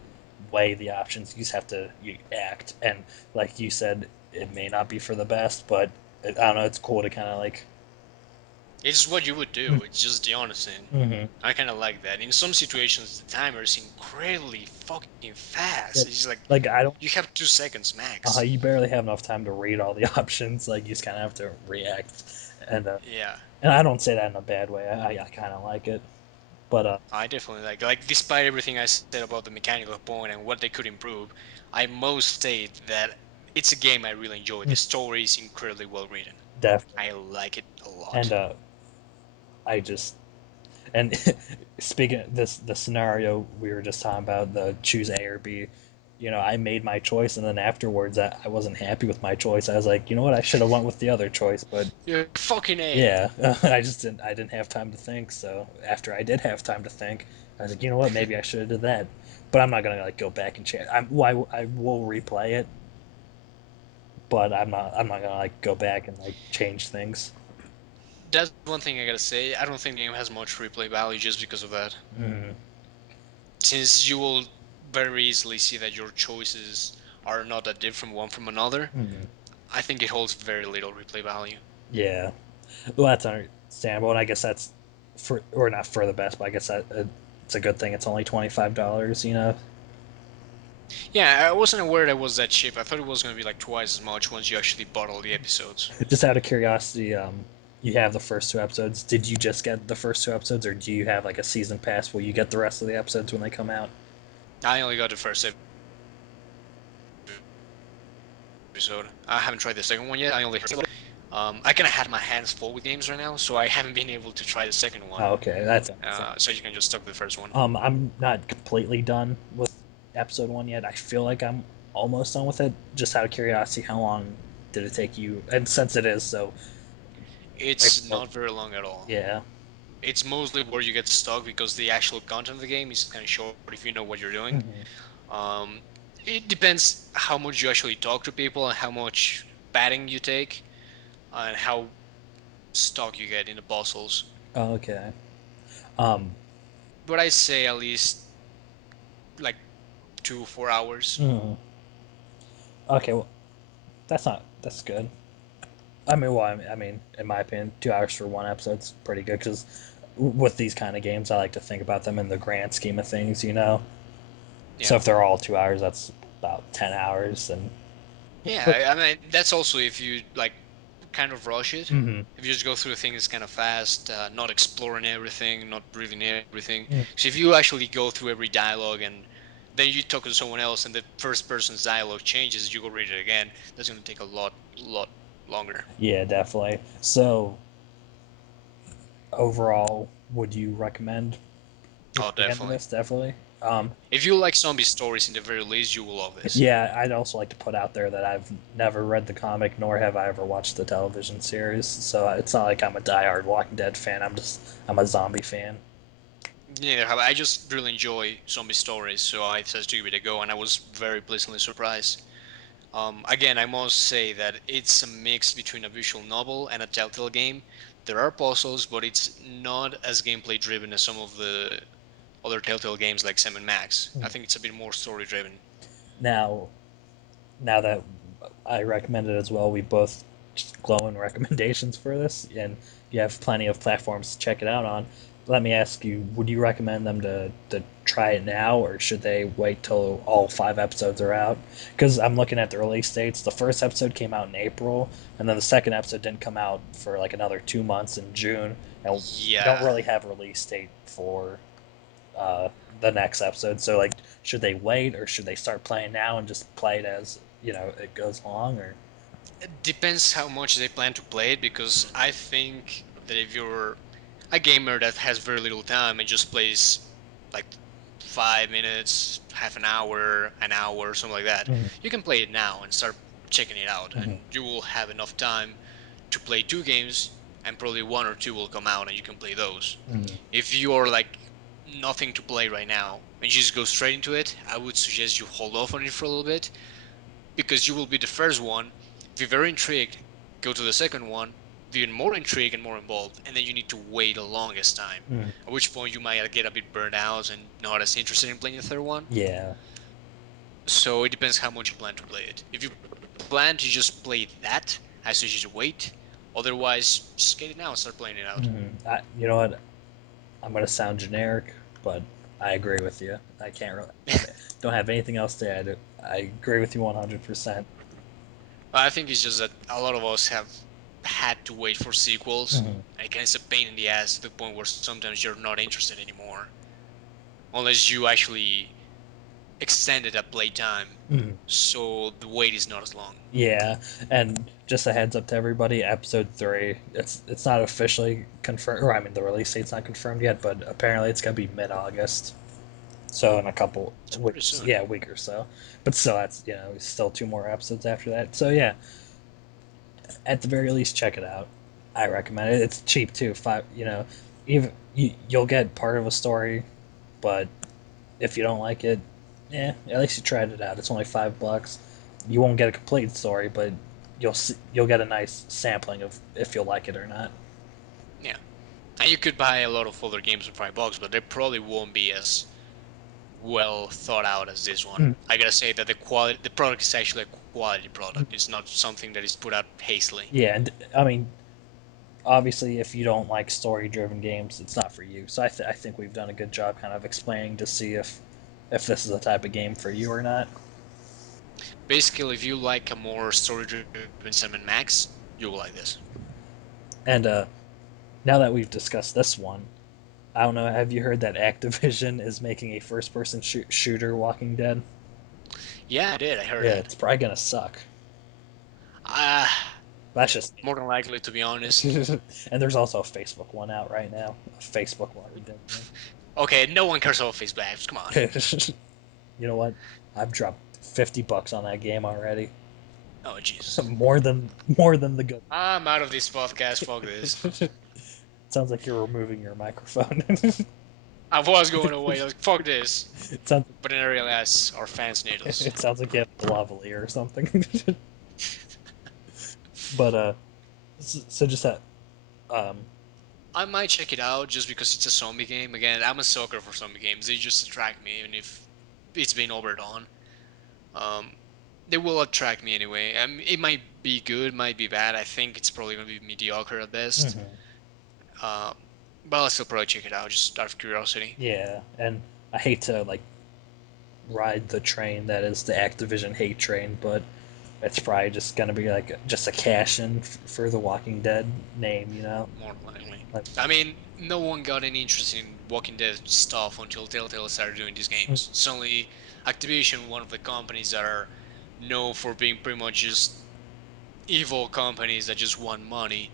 weigh the options. You just have to act. And like you said, it may not be for the best, but I don't know. It's cool to kind of like. It's what you would do, it's just the honest thing. Mm-hmm. I kind of like that. In some situations, the timer is incredibly fucking fast. It's like Like I don't. you have 2 seconds max. You barely have enough time to read all the options. Like you just kind of have to react, and Yeah, and I don't say that in a bad way. I kind of like it, but I definitely like despite everything I said about the mechanical point and what they could improve, I most state that it's a game I really enjoy. The story is incredibly well written. definitely. I like it a And lot. I just and speaking of this, the scenario we were just talking about, the choose A or B. I made my choice, and then afterwards, I wasn't happy with my choice. I was like, you know what, I should have went with the other choice, but Yeah, fucking A. yeah, I didn't have time to think. So after I did have time to think, I was like, you know what, maybe I should have did that. But I'm not gonna like go back and change. I will replay it, but I'm not gonna like go back and like change things. That's one thing I gotta say. I don't think the game has much replay value just because of that. Mm, Since you will very easily see that your choices are not that different one from another, mm, I think it holds very little replay value. yeah, well, that's understandable, and I guess that's for or not for the best, but I guess that it's a good thing. It's only $25. Yeah, I wasn't aware that it was that cheap. I thought it was gonna be like twice as much once you actually bought all the episodes. Just out of curiosity, you have the first 2 episodes. Did you just get the first 2 episodes, or do you have like a season pass where you get the rest of the episodes when they come out? I only got the first episode. I haven't tried the second one yet. I only heard. I kind of had my hands full with games right now, so I haven't been able to try the second one. Oh, okay, that's So you can just stuck with the first one. I'm not completely done with episode 1 yet. I feel like I'm almost done with it. Just out of curiosity, how long did it take you? And since it is so, It's not very long at all. yeah. It's mostly where you get stuck because the actual content of the game is kind of short if you know what you're doing. Mhm. Um, it depends how much you actually talk to people and how much padding you take and how stuck you get in the puzzles. Oh, okay. Um. But I say at least like 2 4 hours. mm, okay. Well, that's good. I mean, well, I mean, in my opinion, 2 hours for one episode's pretty good because with these kind of games, I like to think about them in the grand scheme of things, you know. So Yeah. if they're all 2 hours, that's about 10 hours, and Yeah, I mean that's also if you like kind of rush it. mm-hmm. If you just go through things kind of fast, not exploring everything, not breathing everything. Mm. So if you actually go through every dialogue and then you talk to someone else and the first person's dialogue changes, you go read it again. That's gonna take a lot longer. Yeah, definitely. So overall, would you recommend Oh, recommend definitely. this? Definitely. Um, If you like zombie stories, in the very least, you will love this. yeah, I'd also like to put out there that I've never read the comic, nor have I ever watched the television series. So it's not like I'm a diehard Walking Dead fan. I'm a zombie fan. Neither have I. I just really enjoy zombie stories, so I decided to give it a go, and I was very pleasantly surprised. Again, I must say that it's a mix between a visual novel and a Telltale game. There are puzzles, but it's not as gameplay driven as some of the other Telltale games like Sam and Max. I think it's a bit more story driven. Now, now that I recommend it as well, we both just glowing recommendations for this, and you have plenty of platforms to check it out on. Let me ask you: would you recommend them to try it now, or should they wait till all 5 episodes are out? Because I'm looking at the release dates. The first episode came out in April, and then the second episode didn't come out for like another 2 months in June, and we don't Yeah, really have a release date for uh, the next episode. So like, should they wait or should they start playing now and just play it as it goes along? Or it depends how much they plan to play it because I think that if you're a gamer that has very little time and just plays like 5 minutes, half an hour, something like that, Mhm, you can play it now and start checking it out, mhm, and you will have enough time to play 2 games, and probably one or two will come out, and you can play those. mhm. If you're like nothing to play right now and you just go straight into it, I would suggest you hold off on it for a little bit because you will be the first one. If you're very intrigued, go to the second one, be even more intrigued and more involved, and then you need to wait the longest time. Mhm. At which point you might get a bit burned out and not as interested in playing the third one. Yeah. So it depends how much you plan to play it. If you plan to just play that, I suggest you wait. Otherwise, just get it now and start playing it out. You know what? I'm gonna sound generic, but I agree with you. I can't really don't have anything else to add. I agree with you 100%. I think it's just that a lot of us have had to wait for sequels, Mhm. and it's a pain in the ass to the point where sometimes you're not interested anymore, unless you actually extended a playtime, Mhm. so the wait is not as long. Yeah, and just a heads up to everybody, episode 3. It's not officially confirmed, or I mean the release date's not confirmed yet, but apparently it's gonna be mid-August. So in a couple So pretty weeks, soon. yeah, a week or so. But still, that's still 2 more episodes after that. So yeah, at the very least, check it out. I recommend it. It's cheap too. Even you'll get part of a story, but if you don't like it, yeah, at least you tried it out. It's only $5. You won't get a complete story, but you'll get a nice sampling of if you'll like it or not. Yeah, and you could buy a lot of other games for $5, but they probably won't be as well thought out as this one. Mm. I gotta say that the product is actually a quality product. It's not something that is put out hastily. Yeah, and I mean, obviously, if you don't like story-driven games, it's not for you. So I think we've done a good job kind of explaining to see if this is the type of game for you or not. Basically, if you like a more story-driven Sam and Max, you will like this. And now that we've discussed this one, I don't know. Have you heard that Activision is making a first-person shooter Walking Dead? Yeah, I did. I heard Yeah, that. it's probably gonna suck. Uh, That's just more than likely, to be honest. and there's also a Facebook one out right now. A Facebook Walking Dead Okay, no one cares about Facebook apps. Come on. game. You know what? I've dropped $50 on that game already. Oh, Jesus. more than the good. I'm out of this podcast. Fuck this. Sounds like you're removing your microphone. I was going away. Like, fuck this. it sounds But then I realized our fans need us. it sounds like you have a lavalier or something. But so just that. Um, I might check it out just because it's a zombie game. Again, I'm a sucker for zombie games. They just attract me, even if it's been overdone. Um, they will attract me anyway. It might be good, might be bad. I think it's probably gonna be mediocre at best. mhm. Um, but I'll still probably check it out just out of curiosity. Yeah, and I hate to like ride the train that is the Activision hate train, but it's probably just gonna be like just a cash in for the Walking Dead name, you know? More than likely. Like, I mean, no one got any interest in Walking Dead stuff until Telltale started doing these games. Suddenly, Activision, one of the companies that are known for being pretty much just evil companies that just want money,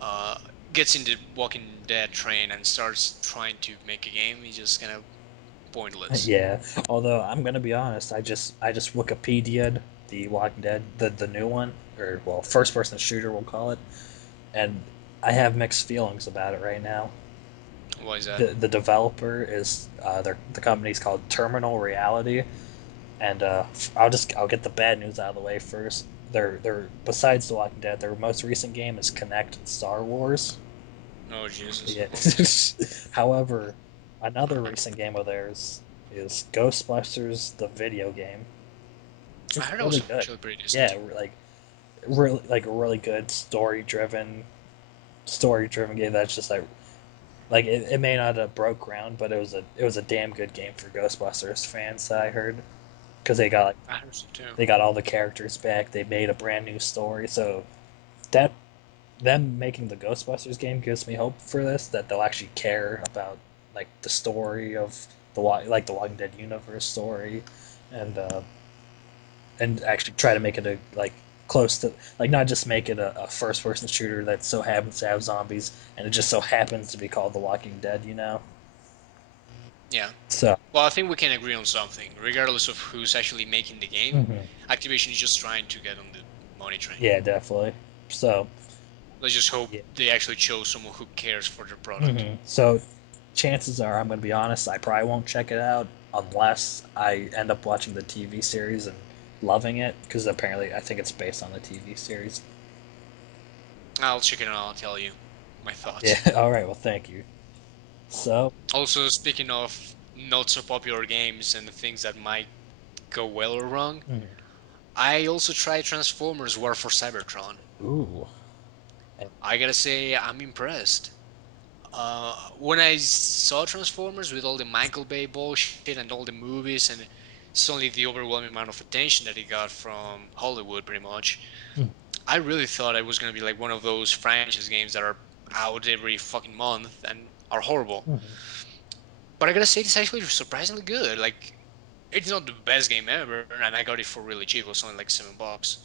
uh, gets in the Walking Dead train and starts trying to make a game. It's just kind of pointless. yeah. Although I'm gonna be honest, I just Wikipedia'd the Walking Dead, the new one, or well, first person shooter we'll call it, and I have mixed feelings about it right now. Why is that? The developer is the company's called Terminal Reality, and I'll get the bad news out of the way first. They're besides The Walking Dead, their most recent game is Connect Star Wars. Oh Jesus. Yeah. Okay. However, another recent game of theirs is Ghostbusters, the video game. I It's heard that really was good. actually pretty Yeah, decent. like a really good story driven game that's just like it may not have broke ground, but it was a damn good game for Ghostbusters fans that I heard because I heard so too. they got all the characters back. They made a brand new story, so that them making the Ghostbusters game gives me hope for this that they'll actually care about like the story of the Walking Dead universe story, and uh, and actually try to make it a like close to like not just make it a first person shooter that so happens to have zombies and it just so happens to be called The Walking Dead, you know. Yeah. So Well, I think we can agree on something. Regardless of who's actually making the game, mhm. Activision is just trying to get on the money train. Yeah, definitely. So Let's just hope yeah. they actually chose someone who cares for their product. So chances are, I'm going to be honest, I probably won't check it out unless I end up watching the TV series and loving it because apparently I think it's based on the TV series. I'll check it out. I'll tell you my Yeah. thoughts. All right. Well, thank you. So. Also, speaking of not so popular games and things that might go well or wrong, Mhm. I also tried Transformers War for Cybertron. Ooh. I gotta say, I'm impressed. When I saw Transformers with all the Michael Bay bullshit and all the movies and suddenly the overwhelming amount of attention that it got from Hollywood, pretty much, Mhm. I really thought it was gonna be like one of those franchise games that are out every fucking month and are horrible. Mhm. But I gotta say, it's actually surprisingly good. Like, it's not the best game ever, and I got it for really cheap. It was only like $7.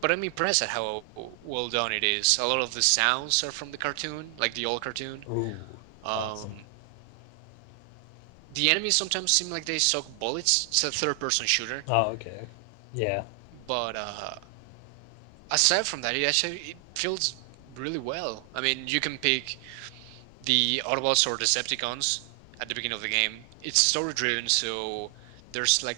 But I'm impressed at how well done it is. A lot of the sounds are from the cartoon, like the old cartoon. Ooh. Awesome. Um, the enemies sometimes seem like they suck bullets. It's a third-person shooter, Oh, okay. Yeah. but aside from that, it feels really well. I mean, you can pick the Autobots or Decepticons at the beginning of the game. It's story-driven, so there's like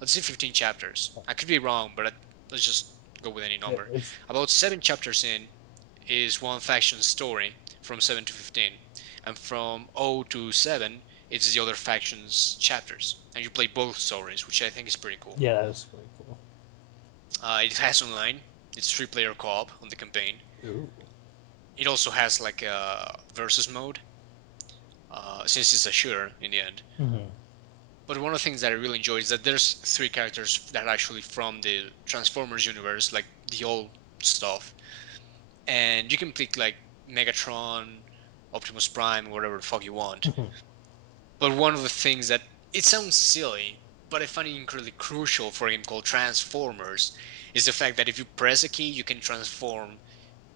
let's say 15 chapters. I could be wrong, but let's just go with any number. It's About 7 chapters in is one faction's story from 7 to 15, and from 0 to 7 it's the other faction's chapters, and you play both stories, which I think is pretty cool. yeah, that is pretty cool. It has online. It's three-player co-op on the campaign. Ooh. It also has like a versus mode, since it's a shooter in the end. Mhm. But one of the things that I really enjoy is that there's three characters that are actually from the Transformers universe, like the old stuff, and you can pick like Megatron, Optimus Prime, whatever the fuck you want. Mhm. But one of the things that it sounds silly, but I find it incredibly crucial for a game called Transformers, is the fact that if you press a key, you can transform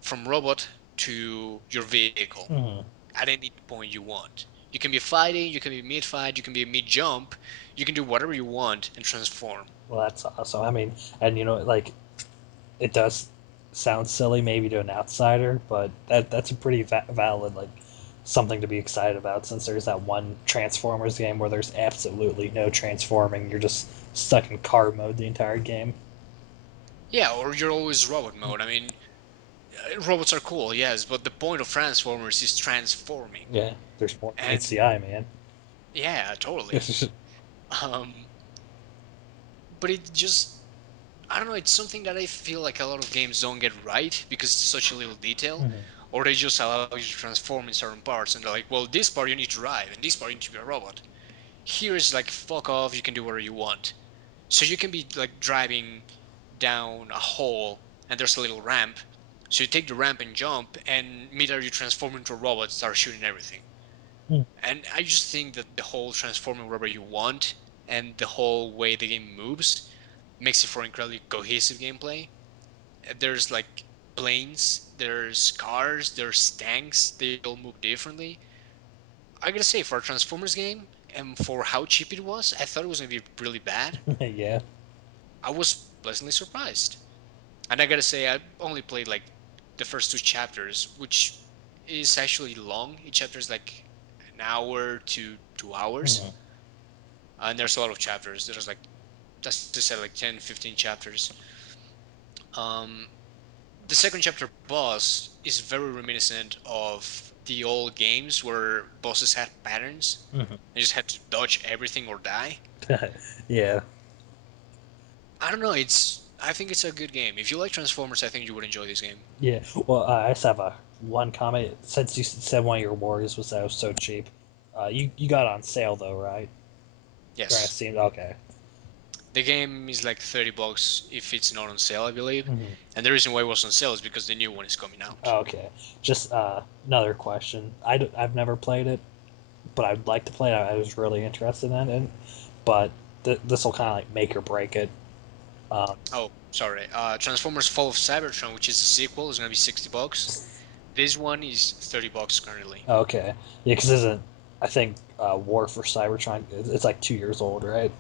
from robot to your vehicle Mhm. at any point you want. You can be fighting, you can be mid fight, you can be mid jump, you can do whatever you want and transform. Well, that's awesome. I mean, and like it does sound silly maybe to an outsider, but that's a pretty valid like something to be excited about since there's that one Transformers game where there's absolutely no transforming. You're just stuck in car mode the entire game. Yeah, or you're always robot mode. I mean, robots are cool, yes, but the point of Transformers is transforming. Yeah, there's more than meets And the eye, man. yeah, totally. Um, but it just, I don't know, it's something that I feel like a lot of games don't get right because it's such a little detail. Mhm. Or they just allow you to transform in certain parts and they're like, well, this part you need to drive and this part you need to be a robot. Here is like, fuck off, you can do whatever you want. So you can be like driving down a hole and there's a little ramp. So you take the ramp and jump, and immediately you transform into a robot and start shooting everything. Mm. And I just think that the whole transforming wherever you want and the whole way the game moves makes it for incredibly cohesive gameplay. There's like planes, there's cars, there's tanks, they all move differently. I gotta say, for a Transformers game and for how cheap it was, I thought it was gonna be really bad. Yeah. I was pleasantly surprised. And I gotta say, I only played like the first two chapters, which is actually long. Each chapter is like an hour to 2 hours. Mhm. And there's a lot of chapters. There's like, that's to say, like 10, 15 chapters. Um, the second chapter boss is very reminiscent of the old games where bosses had patterns. Mhm. You just had to dodge everything or die. Yeah. I don't know. I think it's a good game. If you like Transformers, I think you would enjoy this game. Yeah. Well, I just have a one comment. Since you said one of your worries was that it was so cheap, you got it on sale though, right? During Yes, Steam. Okay. the game is like $30 if it's not on sale, I believe. Mhm. And the reason why it was on sale is because the new one is coming out. Okay. Just another question. I've never played it, but I'd like to play it. I was really interested in it, but this will kind of like make or break it. Um, Oh, sorry. Transformers Fall of Cybertron, which is the sequel, is gonna be $60. This one is $30 currently. okay. Yeah, because isn't I think War for Cybertron? It's like 2 years old, right?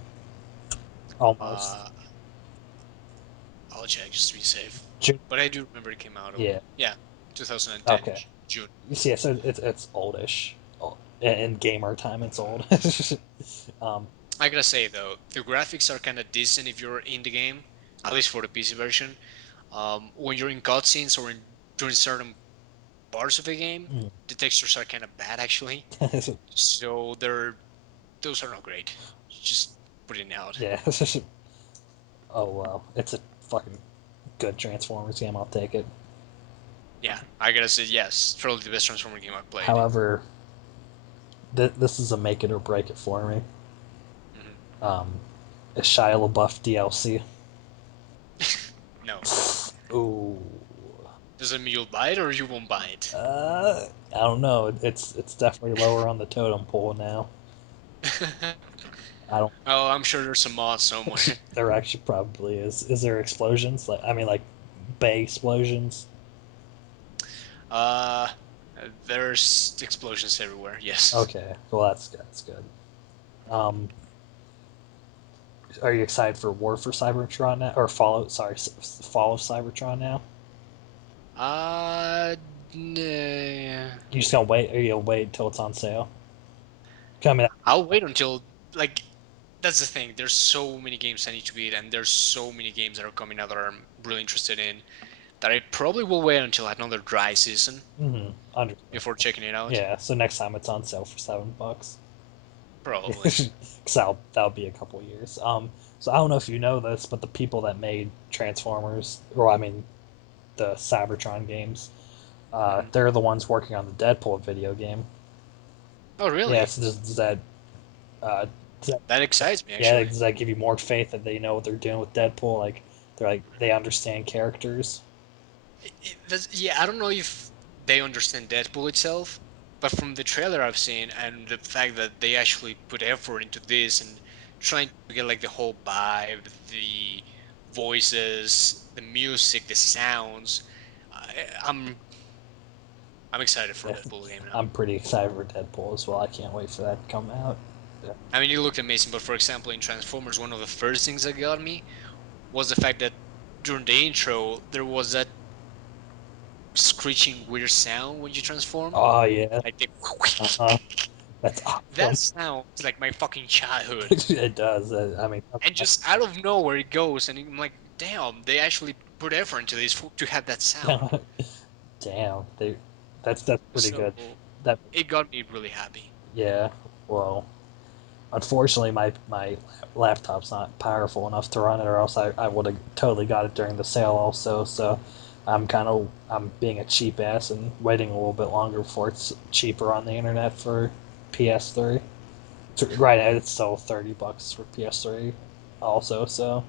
Almost. Uh, I'll check just to be safe. June. But I do remember it came out on, Yeah. yeah, 2010 Okay. June. You see, so it's oldish. In gamer time, it's old. um, I gotta say though, the graphics are kind of decent if you're in the game, at least for the PC version. When you're in cutscenes or during certain parts of the game, the textures are kind of bad actually. So those are not great. Just putting it out. yeah. Oh well, it's a fucking good Transformers game. I'll take it. Yeah, I gotta say yes, probably the best Transformer game I've played. However, this is a make it or break it for me. Hmm. Um, is Shia LaBeouf DLC? No, Ooh. does it mean you'll buy it or you won't buy it? I don't know. It's definitely lower on the totem pole now. I don't. Oh, I'm sure there's some mods somewhere. There actually probably is. Is there explosions? Like I mean, like bay explosions. Uh, there's explosions everywhere. Yes. Okay, well that's good. Um, are you excited for War for Cybertron now, or Fall? Sorry, Fall of Cybertron now? Uh, nah. You just gonna wait, or you'll wait until it's on sale? Coming. I'll wait until like that's the thing. There's so many games I need to beat, and there's so many games that are coming out that I'm really interested in that I probably will wait until another dry season Mm-hmm. Understand. before checking it out. Yeah. So next time it's on sale for $7. Probably. Because that'll be a couple years. So I don't know if you know this, but the people that made Transformers, or I mean the Cybertron games, Hmm. they're the ones working on the Deadpool video game. Oh, Yeah. really? So uh, does that That excites me yeah, actually. does that give you more faith that they know what they're doing with Deadpool? Like they understand characters. Yeah, I don't know if they understand Deadpool itself, but from the trailer I've seen and the fact that they actually put effort into this and trying to get like the whole vibe, the voices, the music, the sounds, I, I'm I'm excited for Yeah, Deadpool game now. I'm pretty excited for Deadpool as well. I can't wait for that to come out. Yeah. I mean, it looked amazing, but for example, in Transformers, one of the first things that got me was the fact that during the intro there was that screeching weird sound when you transform, Oh yeah. like the Uh-huh. That's that awesome. sound is like my fucking childhood. It does. I mean, And just out of nowhere it goes, and I'm like, damn, they actually put effort into this to have that sound. Damn, that's pretty So good. That it got me really happy. yeah. Well, unfortunately, my laptop's not powerful enough to run it, or else I would have totally got it during the sale also. So I'm being a cheap ass and waiting a little bit longer before it's cheaper on the internet for PS3. Right now, it's still $30 for PS3, also. So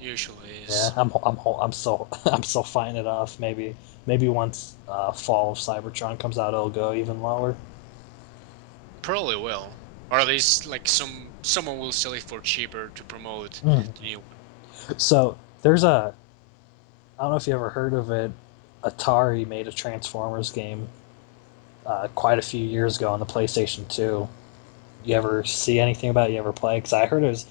Usually yeah, is I'm still I'm still fighting it off. Maybe once Fall of Cybertron comes out, it'll go even lower. probably will, or at least like someone will sell it for cheaper to promote Mm. the new one. So there's a I don't know if you ever heard of it. Atari made a Transformers game quite a few years ago on the PlayStation 2. You ever see anything about it? You ever play? Because I heard it was,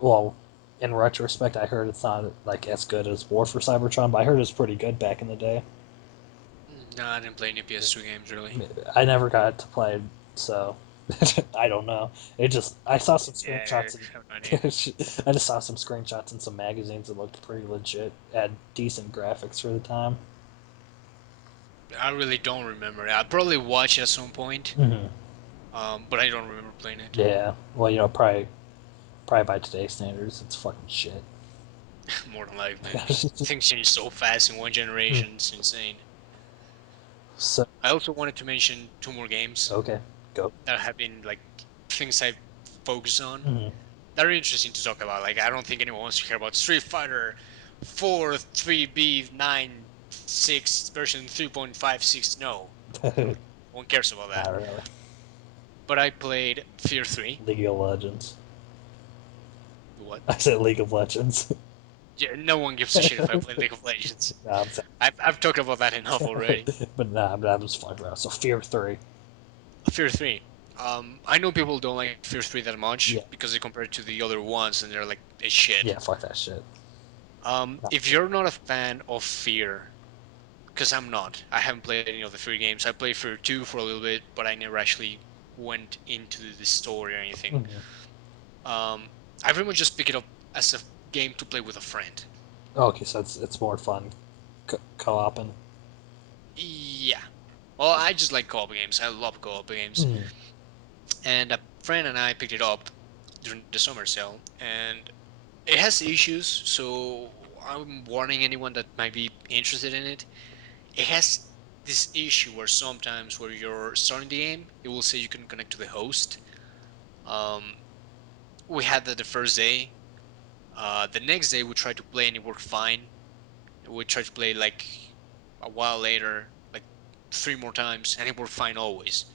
well, in retrospect, I heard it's not like as good as War for Cybertron, but I heard it was pretty good back in the day. No, I didn't play any PS2 games really. I never got to play, so I don't know. It just I saw some Yeah, screenshots I have no idea. and I just saw some screenshots in some magazines that looked pretty legit. Had decent graphics for the time. I really don't remember. I probably watched it at some point, Mm-hmm. but I don't remember playing it. Yeah, well, probably by today's standards, it's fucking shit. More than likely. Things change so fast in one Mm. generation, it's insane. So I also wanted to mention two more games okay, go. that have been like things I focus on Mm-hmm. that are interesting to talk about. Like I don't think anyone wants to hear about Street Fighter 4 3B96 version 3.56. No, no one cares about that. Not really. But I played Fear 3. League of Legends. What? I said League of Legends. Yeah, no one gives a shit if I play League of Legends. Nah, I'm saying, I've talked about that enough already. but nah, I'm just fucking around. So Fear 3. Fear 3. I know people don't like Fear 3 that Yeah, much because they compare it to the other ones and they're like, it's shit. yeah, fuck that shit. Not If good. you're not a fan of Fear, because I'm not, I haven't played any of the Fear games. I played Fear 2 for a little bit, but I never actually went into the story or anything. Mm-hmm. Um, I very much just pick it up as a game to play with a friend. Okay, so it's more fun co-oping. Yeah. Well, I just like co-op games. I love co-op games. Mm. And a friend and I picked it up during the summer sale, and it has issues, so I'm warning anyone that might be interested in it. It has this issue where sometimes where you're starting the game, it will say you can connect to the host. Um, we had that the first day. The next day we tried to play and it worked fine. We tried to play like a while later, like three more times, and it worked fine always.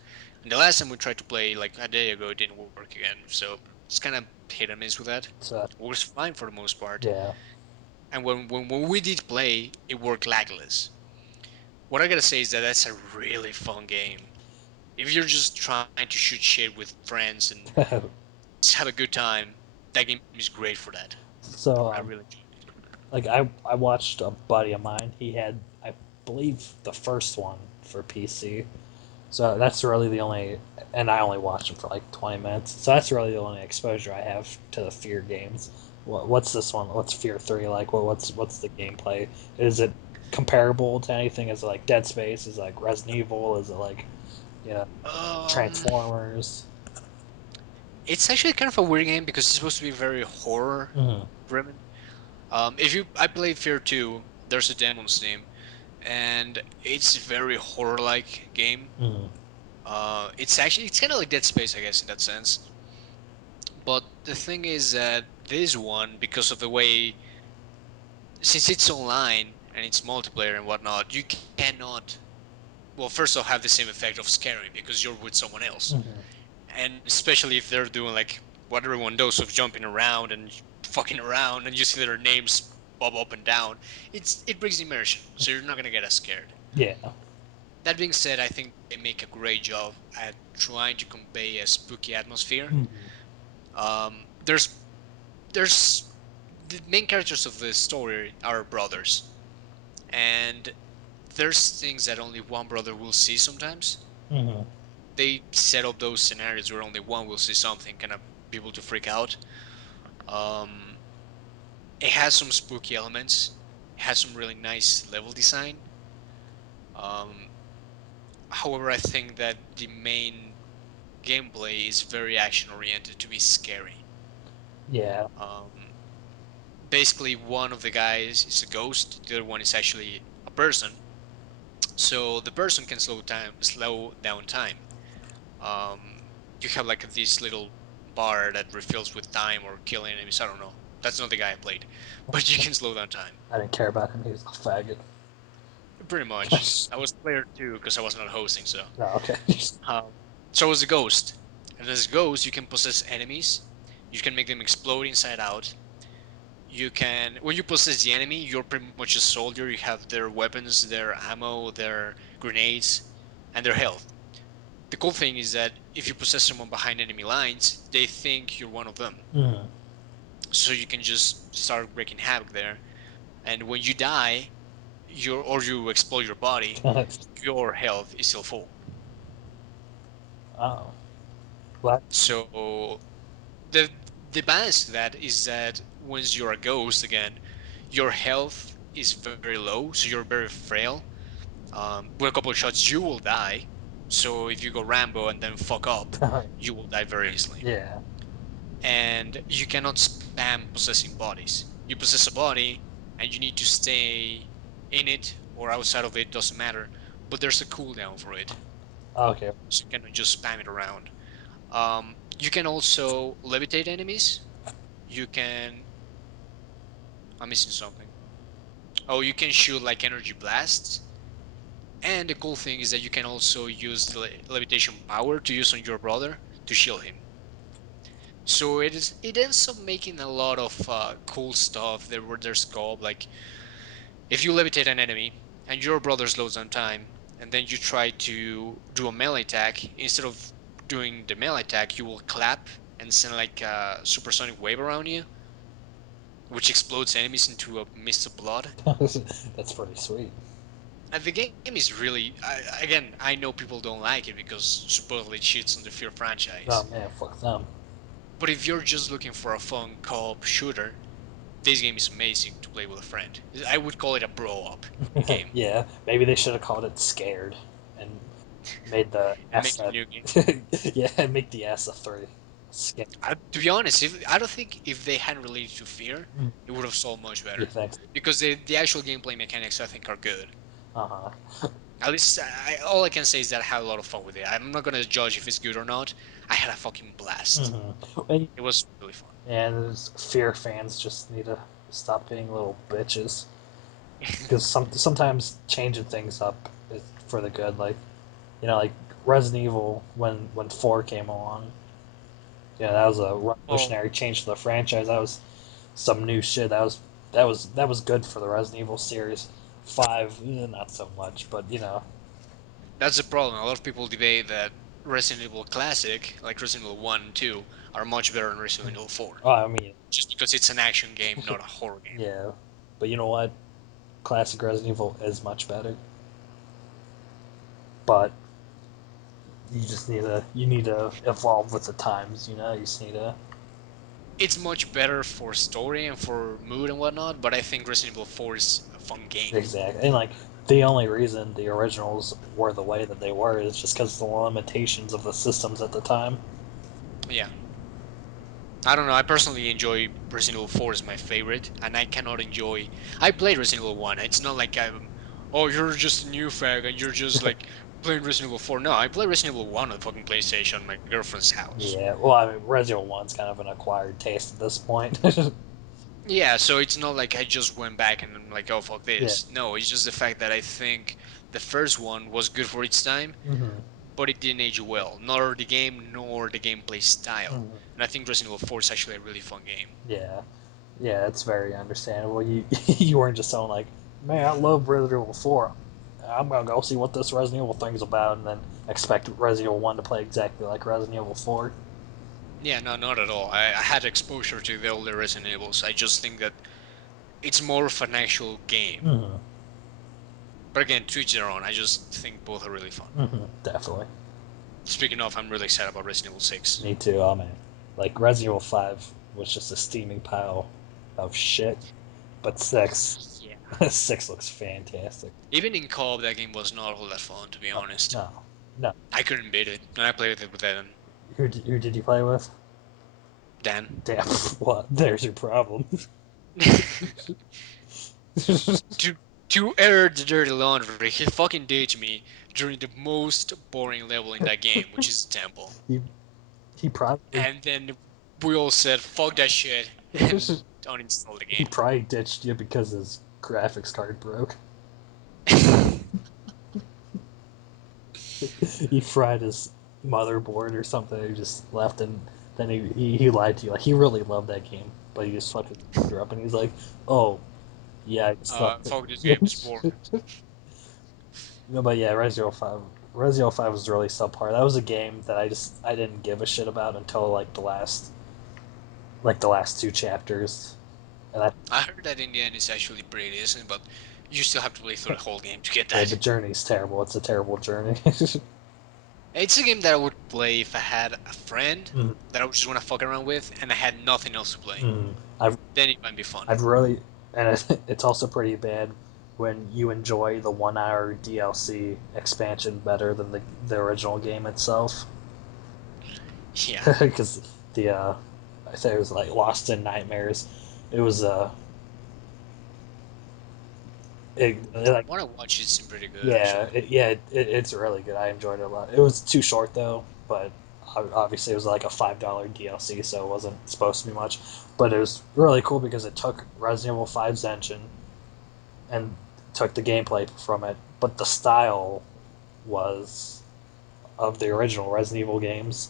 And the last time we tried to play like a day ago, it didn't work again. So it's kind of hit and miss with that. It So works fine for the most part. yeah. And when we did play, it worked lagless. What I gotta say is that that's a really fun game. If you're just trying to shoot shit with friends and just have a good time, that game is great for that. So I really enjoy it. like I watched a buddy of mine. He had I believe the first one for PC. So that's really the only, and I only watched them for like 20 minutes. So that's really the only exposure I have to the Fear games. What's this one? What's Fear 3 like? What's the gameplay? Is it comparable to anything? Is it like Dead Space? Is it like Resident Evil? Is it like you know Um, Transformers? it's actually kind of a weird game because it's supposed to be very horror Mm-hmm. driven. If you, I played Fear 2. There's a demo on Steam, and it's a very horror-like game. Mm-hmm. It's kind of like Dead Space, I guess, in that sense. But the thing is that this one, because of the way, since it's online and it's multiplayer and whatnot, you cannot. Well, first off, have the same effect of scaring because you're with someone else, Mm-hmm. and especially if they're doing like what everyone does of jumping around and fucking around, and you see their names bob up and down. It brings immersion, so you're not gonna get as scared. Yeah. That being said, I think they make a great job at trying to convey a spooky atmosphere. Mm-hmm. There's the main characters of the story are brothers, and there's things that only one brother will see sometimes. Mm-hmm. They set up those scenarios where only one will see something, kind of people to freak out. Um, It has some spooky elements. It has some really nice level design. Um, However, I think that the main gameplay is very action oriented to be scary. Yeah. Um, Basically, one of the guys is a ghost, the other one is actually a person. So the person can slow down time. Um, you have like this little bar that refills with time or killing enemies. I don't know. That's not the guy I played, but you can slow down time. I didn't care about him. He was a faggot. Pretty much. I was player two because I was not hosting, so. No, okay. Um, so I was a ghost, and as a ghost, you can possess enemies. You can make them explode inside out. You can, when you possess the enemy, you're pretty much a soldier. You have their weapons, their ammo, their grenades, and their health. The cool thing is that if you possess someone behind enemy lines, they think you're one of them. Mm. So you can just start wreaking havoc there. And when you die, you explode your body, your health is still full. Oh. What? So the the balance to that is that once you're a ghost again, your health is very low, so you're very frail. With a couple of shots, you will die. So if you go Rambo and then fuck up, you will die very easily. Yeah. And you cannot spam possessing bodies. You possess a body, and you need to stay in it or outside of it, doesn't matter. But there's a cooldown for it, Okay. so you cannot just spam it around. You can also levitate enemies. You can. I'm missing something. Oh, you can shoot like energy blasts. And the cool thing is that you can also use the levitation power to use on your brother to shield him. So it ends up making a lot of cool stuff. There's scope. Like if you levitate an enemy and your brother slows down time, and then you try to do a melee attack, instead of doing the melee attack, you will clap and send like a supersonic wave around you, which explodes enemies into a mist of blood. That's pretty sweet. And the game is really, again, I know people don't like it because supposedly it cheats on the Fear Oh franchise. man, fuck them. But if you're just looking for a fun co-op shooter, this game is amazing to play with a friend. I would call it a bro up game. Yeah, maybe they should have called it Scared and made the And S make a that. new game. Yeah, make the S a 3. Scared. To be honest, I don't think if they hadn't related to Fear, Mm. it would have sold much You better. think? Because the actual gameplay mechanics I think are good. Uh huh. At least all I can say is that I had a lot of fun with it. I'm not gonna judge if it's good or not. I had a fucking blast. Mm-hmm. It was really fun. And Fear fans just need to stop being little bitches. Because sometimes changing things up is for the good. Like, like Resident Evil when 4 came along. Yeah, that was a Oh, revolutionary change to the franchise. That was some new shit. That was good for the Resident Evil series. 5, not so much, but that's the problem. A lot of people debate that Resident Evil Classic, like Resident Evil 1 and 2, are much better than Resident Evil 4. Oh, I mean, Just because it's an action game, not a horror game. yeah, but you know what? Classic Resident Evil is much better, but you need to evolve with the times. You just need to. It's much better for story and for mood and whatnot, but I think Resident Evil 4 is a fun game. Exactly. And like the only reason the originals were the way that they were is just because of the limitations of the systems at the time. Yeah. I don't know. I personally enjoy Resident Evil 4 is my favorite, and I cannot enjoy. I played Resident Evil 1. It's not like oh, you're just a new fag and you're just like playing Resident Evil 4. No, I played Resident Evil 1 on the fucking PlayStation at my girlfriend's house. Yeah, well, I mean, Resident Evil 1's kind of an acquired taste at this point. Yeah, so it's not like I just went back and I'm like, oh, fuck Yeah. this. No, it's just the fact that I think the first one was good for its time, Hmm. but it didn't age well. Nor the game, nor the gameplay style. Hmm. And I think Resident Evil 4 is actually a really fun game. Yeah. Yeah, it's very understandable. You you weren't just saying like, man, I love Resident Evil 4. I'm gonna go see what this Resident Evil thing's about, and then expect Resident Evil 1 to play exactly like Resident Evil 4. Yeah, no, not at all. I had exposure to the older Resident Evils. I just think that it's more of an actual game. Hmm. But again, to each their own. I just think both are really fun. Definitely. Speaking of, I'm really excited about Resident Evil 6. Me too. Oh man, like Resident Evil 5 was just a steaming pile. of shit. But six, Yeah. six looks fantastic. Even in co-op, that game was not all that fun, to be Oh, honest. no, no. I couldn't beat it, and I played it with Evan. Who did you play with? Dan. Damn, what? There's your problem. to to air the dirty laundry, he fucking ditched me during the most boring level in that game, which is the temple. he he probably And then we all said, "Fuck that shit," and uninstalled the he game. probably ditched you because his graphics card broke. He fried his motherboard or something. He just left, and then he lied to you. Like he really loved that game, but he just fucked his computer up, and he's like, "Oh, yeah, I just thought." Fuck, this game is boring. No, but yeah, Resident Evil 5 was really subpar. That was a game that I didn't give a shit about until like the last two chapters, and I I heard that in the end it's actually pretty decent, but you still have to play through the whole game to get yeah, the that. journey's terrible. It's a terrible journey. It's a game that I would play if I had a friend mm, that I would just want to fuck around with and I had nothing else to play. mm. I've Then it might be fun. I've really, and it's also pretty bad when you enjoy the 1 hour DLC expansion better than the original game itself. Yeah. Because the I say it was like Lost in Nightmares. It was From like what I watched, it seemed pretty good yeah, actually. it's really good. I enjoyed it a lot. It was too short though, but obviously it was like a $5 DLC, so it wasn't supposed to be much. But it was really cool because it took Resident Evil 5's engine and took the gameplay from it, but the style was of the original Resident Evil games,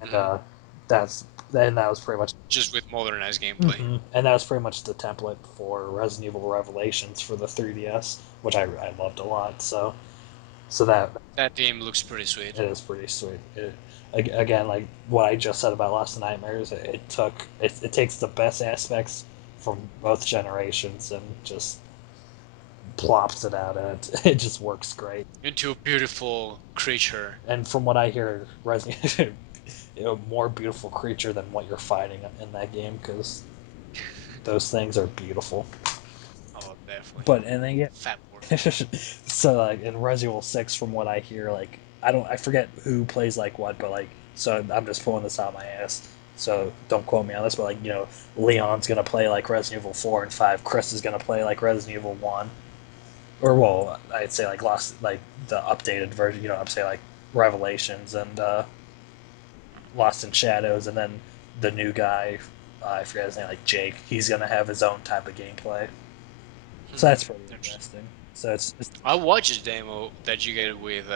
and Mm. that's and that was pretty much Just with modernized gameplay. and that was pretty much the template for Resident Evil Revelations for the 3DS, which I loved a lot. So that That game looks pretty sweet. it is pretty sweet. Again, like what I just said about Lost in Nightmares, it takes the best aspects from both generations and just plops it out, and it just works great. Into a beautiful creature. And from what I hear, Resident a more beautiful creature than what you're fighting in that game because those things are beautiful. Oh, definitely. But and then yeah, Fat board. so like in Resident Evil 6, from what I hear, like I forget who plays like what, but like so I'm just pulling this out of my ass. So don't quote me on this, but like Leon's gonna play like Resident Evil 4 and 5. Chris is gonna play like Resident Evil 1, or well, I'd say like lost like the updated version. I'd say like Revelations and Lost in Shadows, and then the new guy, I forget his name, like Jake. He's gonna have his own type of gameplay, so Hmm. that's pretty Interesting. interesting. So it's I watched the demo that you get with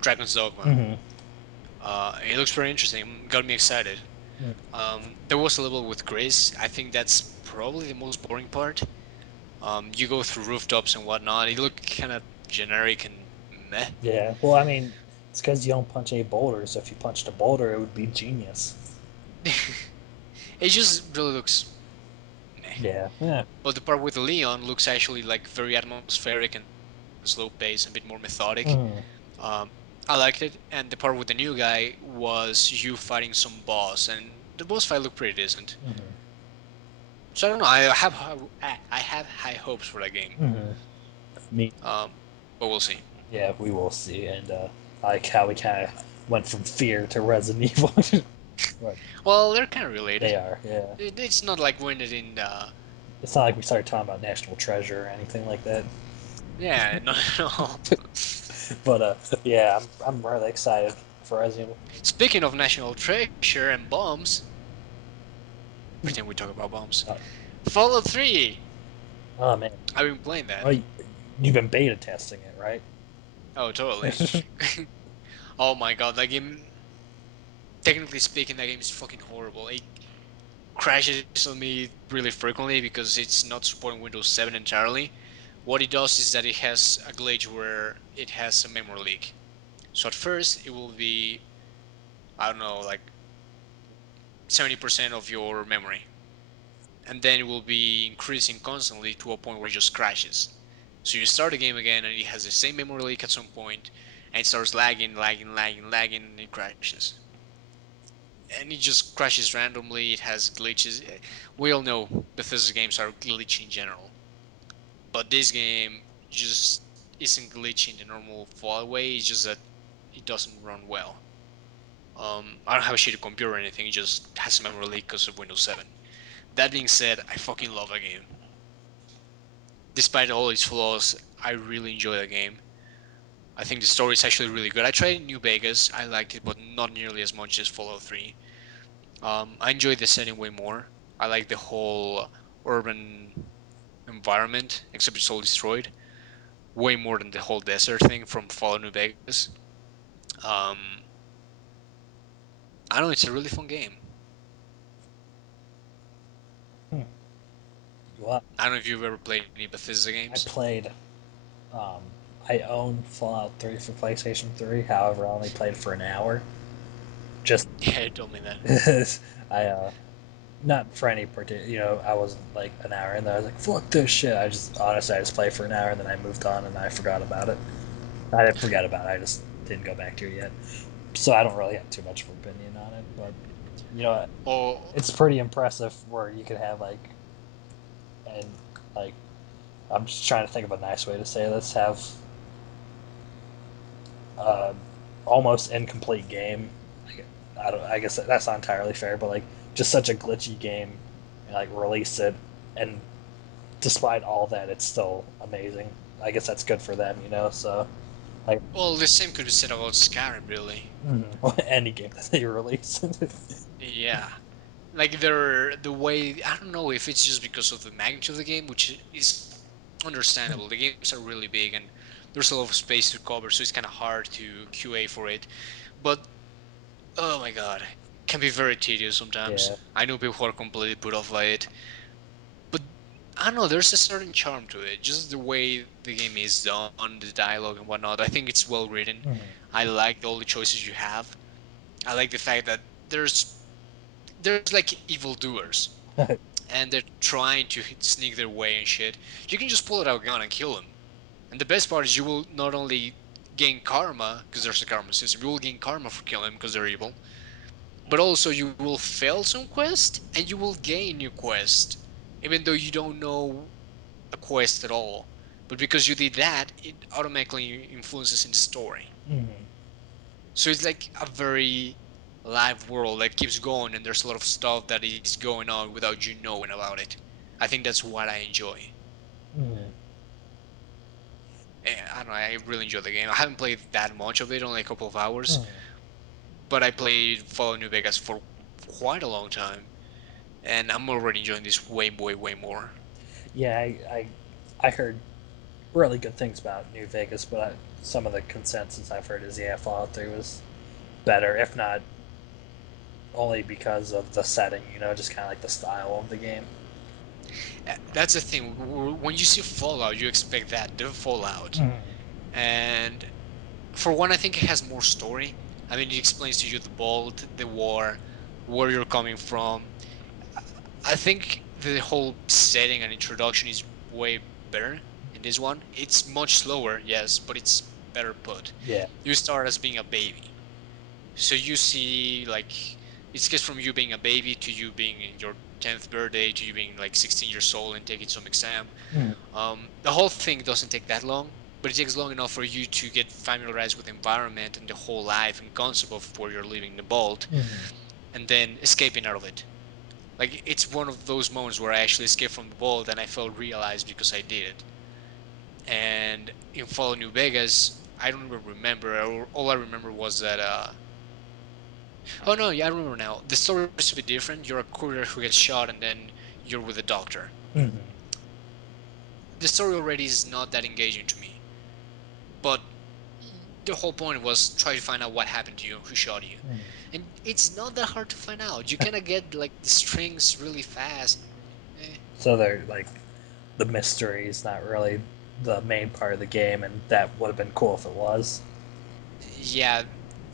Dragon's Dogma. mm-hmm. It looks very interesting. Got me excited. There was a level with Chris. I think that's probably the most boring part. You go through rooftops and whatnot. It looked kind of generic and meh. Yeah. Well, I mean, it's because you don't punch any boulders. So if you punched a boulder, it would be genius. It just really looks meh. Yeah. Yeah. But the part with Leon looks actually like very atmospheric and slow pace, a bit more methodic. Mm-hmm. Um, I liked it, and the part with the new guy was you fighting some boss, and the boss fight looked pretty decent. Mm-hmm. So I don't know. I have high hopes for that game. Mm-hmm. Me. Um, but we'll see. Yeah, we will see. And I like how we kind of went from fear to Resident Evil. Right. Well, they're kind of related. They are. Yeah. It's not like when it in It's not like we started talking about National Treasure or anything like that. yeah, not at all. But yeah, I'm really excited for Resident Speaking of National Treasure and bombs, pretend we talk about bombs. Evil. Fallout 3. Oh man, I've been playing that. oh, you've been beta testing it, right? Oh, totally. Oh my god, that game. Technically speaking, that game is fucking horrible. It crashes on me really frequently because it's not supporting Windows 7 entirely. What it does is that it has a glitch where it has a memory leak. So at first, it will be, I don't know, like 70% of your memory. And then it will be increasing constantly to a point where it just crashes. So you start the game again and it has the same memory leak at some point, and it starts lagging, and it crashes. and it just crashes randomly. It has glitches. We all know Bethesda games are glitchy in general, but this game just isn't glitchy in the normal Fallout way. It's just that it doesn't run well. I don't have a shitty computer or anything. It just has a memory leak because of Windows 7. That being said, I fucking love that game. Despite all its flaws, I really enjoy that game. I think the story is actually really good. I tried New Vegas. I liked it, but not nearly as much as Fallout 3. I enjoyed the setting way more. I like the whole urban environment, except it's all destroyed, way more than the whole desert thing from Fallout New Vegas. Um, I don't know, it's a really fun game. Hmm. Well, I don't know if you've ever played any Bethesda I games. played. Um, I own Fallout 3 for PlayStation 3. However, I only played for an hour. Just Yeah, you told me that. I not for any particular. I wasn't like an hour in there. I was like, fuck this shit. I just played for an hour and then I moved on and I forgot about it. I didn't forget about it. I just didn't go back to it yet. So I don't really have too much of an opinion on it. But you know, Oh, it's pretty impressive where you could have and like I'm just trying to think of a nice way to say this. Have uh, almost incomplete game. I don't. I guess that's not entirely fair, but just such a glitchy game. Release it, and despite all that, it's still amazing. I guess that's good for them, So like well, the same could be said about Skyrim, really. any game that they release. Yeah. Like the way I don't know if it's just because of the magnitude of the game, which is understandable. The games are really big and there's a lot of space to cover, so it's kind of hard to QA for it. But oh my god, it can be very tedious sometimes. Yeah. I know people who are completely put off by it, but I don't know. There's a certain charm to it, just the way the game is done, the dialogue and whatnot. I think it's well written. Mhm. I like all the choices you have. I like the fact that there's like evildoers and they're trying to sneak their way and shit. You can just pull out a gun and kill them. And the best part is you will not only gain karma because there's a karma system, you will gain karma for killing them because they're evil, but also you will fail some quest and you will gain new quest, even though you don't know a quest at all. But because you did that, it automatically influences in the story. Mhm. So it's like a very live world that keeps going, and there's a lot of stuff that is going on without you knowing about it. I think that's what I enjoy. Mhm. I don't know. I really enjoy the game. I haven't played that much of it, only a couple of hours, Mhm. but I played Fallout New Vegas for quite a long time, and I'm already enjoying this way, way, way more. Yeah, I heard really good things about New Vegas, but some of the consensus I've heard is Fallout 3 was better, if not only because of the setting, just kind of like the style of the game. That's the thing. When you see Fallout, you expect that the Fallout, Mhm. and for one, I think it has more story. I mean, it explains to you the Vault, the war, where you're coming from. I think the whole setting and introduction is way better in this one. It's much slower, yes, but it's better put. Yeah. You start as being a baby, so you see like it gets from you being a baby to you being in your 10th birthday to you being like 16 years old and taking some exam. Mhm. The whole thing doesn't take that long, but it takes long enough for you to get familiarized with the environment and the whole life and concept of where you're living in the vault, Mhm. and then escaping out of it. Like it's one of those moments where I actually escaped from the vault and I felt realized because I did it. And in Fallout New Vegas, I don't even remember. All I remember was that. Oh no, yeah, I remember now. The story is a bit different. You're a courier who gets shot, and then you're with a doctor. Mhm. The story already is not that engaging to me, but the whole point was try to find out what happened to you, who shot you, Mhm. and it's not that hard to find out. You kind of get like the strings really fast. Eh. So they're the mystery is not really the main part of the game, and that would have been cool if it was. Yeah,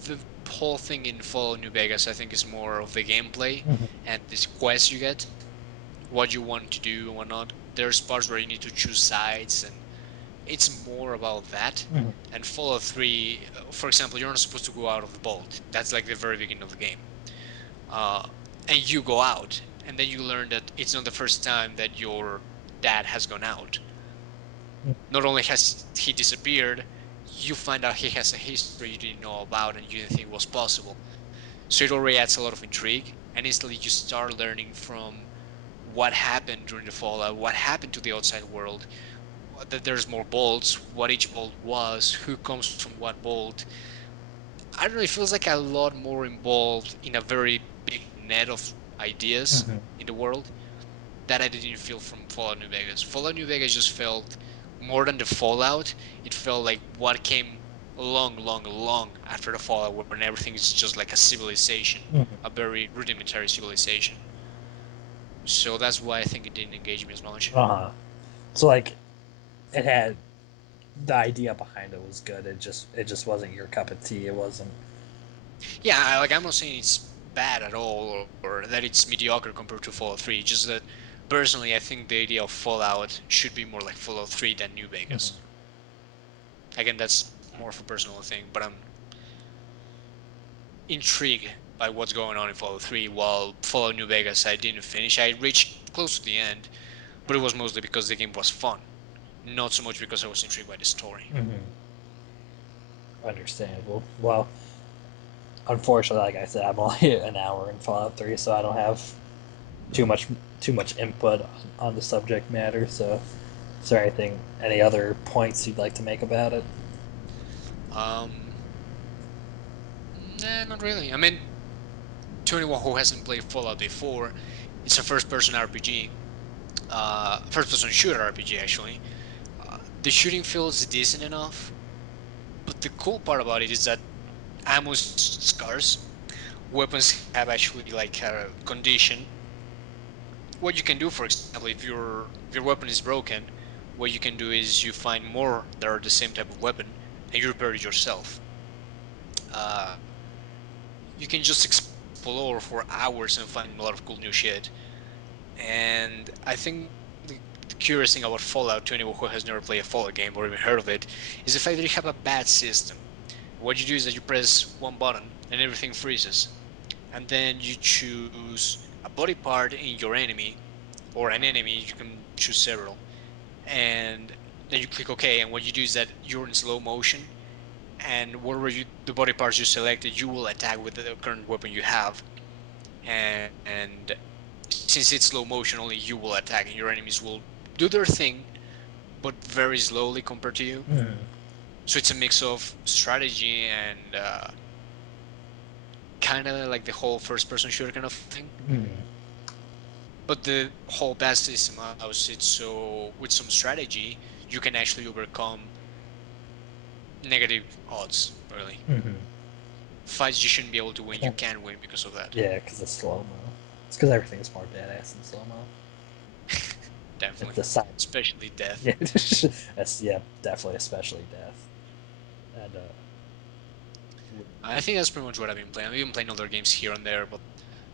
the whole thing in Fallout New Vegas, I think, is more of the gameplay Mhm. and this quest you get, what you want to do and whatnot. There's parts where you need to choose sides, and it's more about that. Mhm. And Fallout 3, for example, you're not supposed to go out of the vault. That's like the very beginning of the game. uh, and you go out, and then you learn that it's not the first time that your dad has gone out. Not only has he disappeared, you find out he has a history you didn't know about and you didn't think was possible. So it already adds a lot of intrigue, and instantly you start learning from what happened during the fallout, what happened to the outside world, that there's more bolts, what each bolt was, who comes from what bolt. I don't know, it feels like a lot more involved in a very big net of ideas Mm-hmm. in the world that I didn't feel from Fallout New Vegas. Fallout New Vegas just felt more than the Fallout. It felt like what came long, long, long after the Fallout, when everything is just like a civilization, a Mm-hmm. very rudimentary civilization. So that's why I think it didn't engage me as much. Uh-huh. So like it had the idea behind it was good. It just wasn't your cup of tea. It wasn't. Yeah, like I'm not saying it's bad at all or that it's mediocre compared to Fallout 3. Just that personally, I think the idea of Fallout should be more like Fallout 3 than New Vegas. Mm-hmm. Again, that's more of a personal thing, but I'm intrigued by what's going on in Fallout 3. While Fallout New Vegas, I didn't finish. I reached close to the end, but it was mostly because the game was fun, not so much because I was intrigued by the story. Mm-hmm. Understandable. Well, unfortunately, like I said, I'm only an hour in Fallout 3, so I don't have too much too much input on the subject matter. So, is there any other points you'd like to make about it? Um, nah, not really. I mean, to anyone who hasn't played Fallout before, it's a first-person RPG, first-person shooter RPG actually. The shooting feels decent enough, but the cool part about it is that ammo is scarce. Weapons have actually like a condition. What you can do, for example, if your weapon is broken, what you can do is you find more that are the same type of weapon and you repair it yourself. Uh, you can just explore for hours and find a lot of cool new shit. And I think the curious thing about Fallout, to anyone who has never played a Fallout game or even heard of it, is the fact that you have a bad system. What you do is that you press one button and everything freezes, and then you choose a body part in your enemy or an enemy. You can choose several, and then you click OK. And what you do is that you're in slow motion, and whatever the body parts you selected, you will attack with the current weapon you have. And since it's slow motion, only you will attack, and your enemies will do their thing, but very slowly compared to you. Mm-hmm. So it's a mix of strategy and kind of like the whole first-person shooter kind of thing. Mm-hmm. But the whole best system allows it so with some strategy you can actually overcome negative odds. Really, Mm-hmm. fights you shouldn't be able to win, you can win because of that. Yeah, because it's slow mo. It's because everything's more badass in slow mo. It's Definitely, the side. especially death. Yeah, that's yeah, definitely, especially death. And I think that's pretty much what I've been playing. I've been playing other games here and there, but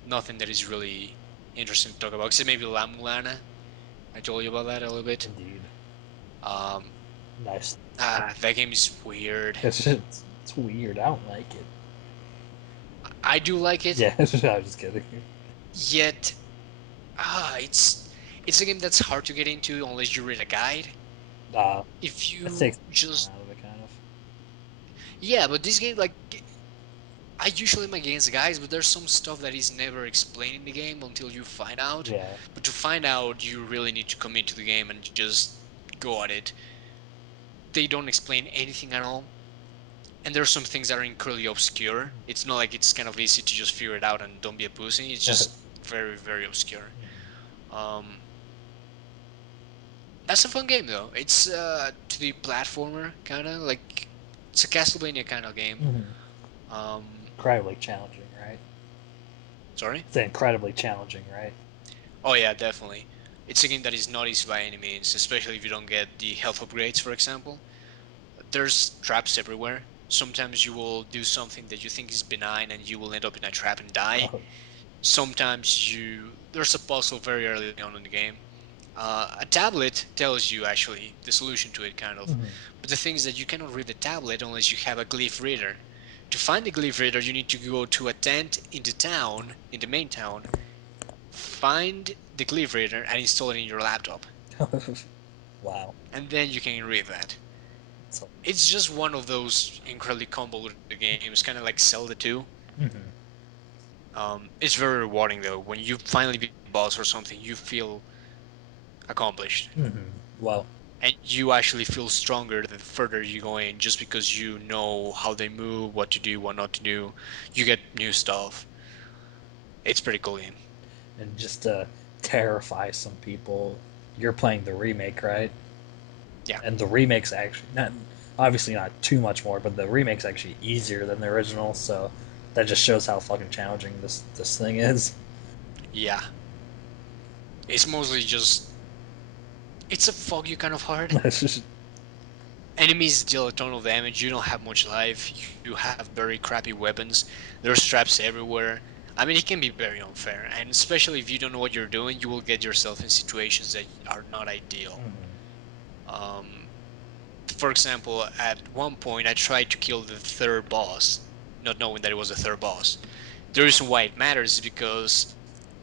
nothing that is really interesting to talk about. Except maybe La Mulana. I told you about that a little bit. indeed, Um, nice. that game is weird. It's weird. I don't like it. I do like it, Yeah, I'm just kidding. yet it's a game that's hard to get into unless you read a guide. Uh, If it you takes the fun just out of it, kind of. yeah, but this game like I usually am against guides, but there's some stuff that is never explained in the game until you find out. Yeah. But to find out, you really need to commit to the game and just go at it. They don't explain anything at all, and there are some things that are incredibly obscure. It's not like it's kind of easy to just figure it out and don't be a pussy. It's just very, very obscure. Um, that's a fun game though. It's 2D platformer kind of like it's a Castlevania kind of game. Mm-hmm. Um, Incredibly challenging, right? sorry. It's incredibly challenging, right? Oh yeah, definitely. It's a game that is not easy by any means, especially if you don't get the health upgrades, for example. There's traps everywhere. Sometimes you will do something that you think is benign and you will end up in a trap and die. Oh, Sometimes there's a puzzle very early on in the game. A tablet tells you actually the solution to it, kind of. mm-hmm. But the thing is that you cannot read the tablet unless you have a glyph reader. To find the Glyph Reader, you need to go to a tent in the town, in the main town, find the Glyph Reader and install it in your laptop, Wow. and then you can read that. So, It's just one of those incredibly convoluted games, kind of like Zelda 2. mhm, It's very rewarding though. When you finally beat a boss or something, you feel accomplished. well, And you actually feel stronger the further you go in just because you know how they move, what to do, what not to do. You get new stuff. It's pretty cool game. and just to terrify some people, you're playing the remake, right? Yeah. And the remake's actually not obviously not too much more, but the remake's actually easier than the original. So that just shows how fucking challenging this thing is. Yeah. It's mostly just it's a foggy kind of hard. It's just Enemies deal a ton of damage. You don't have much life. You have very crappy weapons. There's traps everywhere. I mean, it can be very unfair, and especially if you don't know what you're doing, you will get yourself in situations that are not ideal. Um, for example, at one point, I tried to kill the third boss, not knowing that it was the third boss. The reason why it matters is because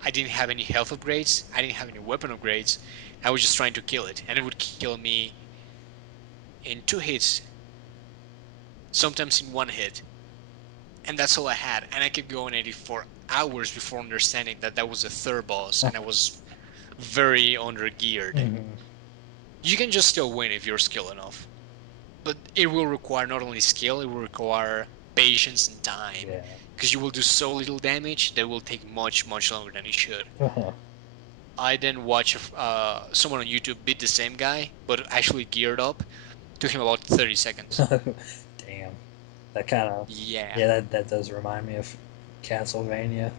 I didn't have any health upgrades, I didn't have any weapon upgrades. I was just trying to kill it, and it would kill me in two hits, sometimes in one hit, and that's all I had. And I kept going at it for hours before understanding that that was the third boss, and I was very under geared. mhm. You can just still win if you're skilled enough, but it will require not only skill, it will require patience and time, Yeah. because you will do so little damage that will take much, much longer than it should. Uh-huh. I then watched someone on YouTube beat the same guy, but actually geared up. Took him about 30 seconds. Damn. That kind of Yeah. yeah. That does remind me of Castlevania.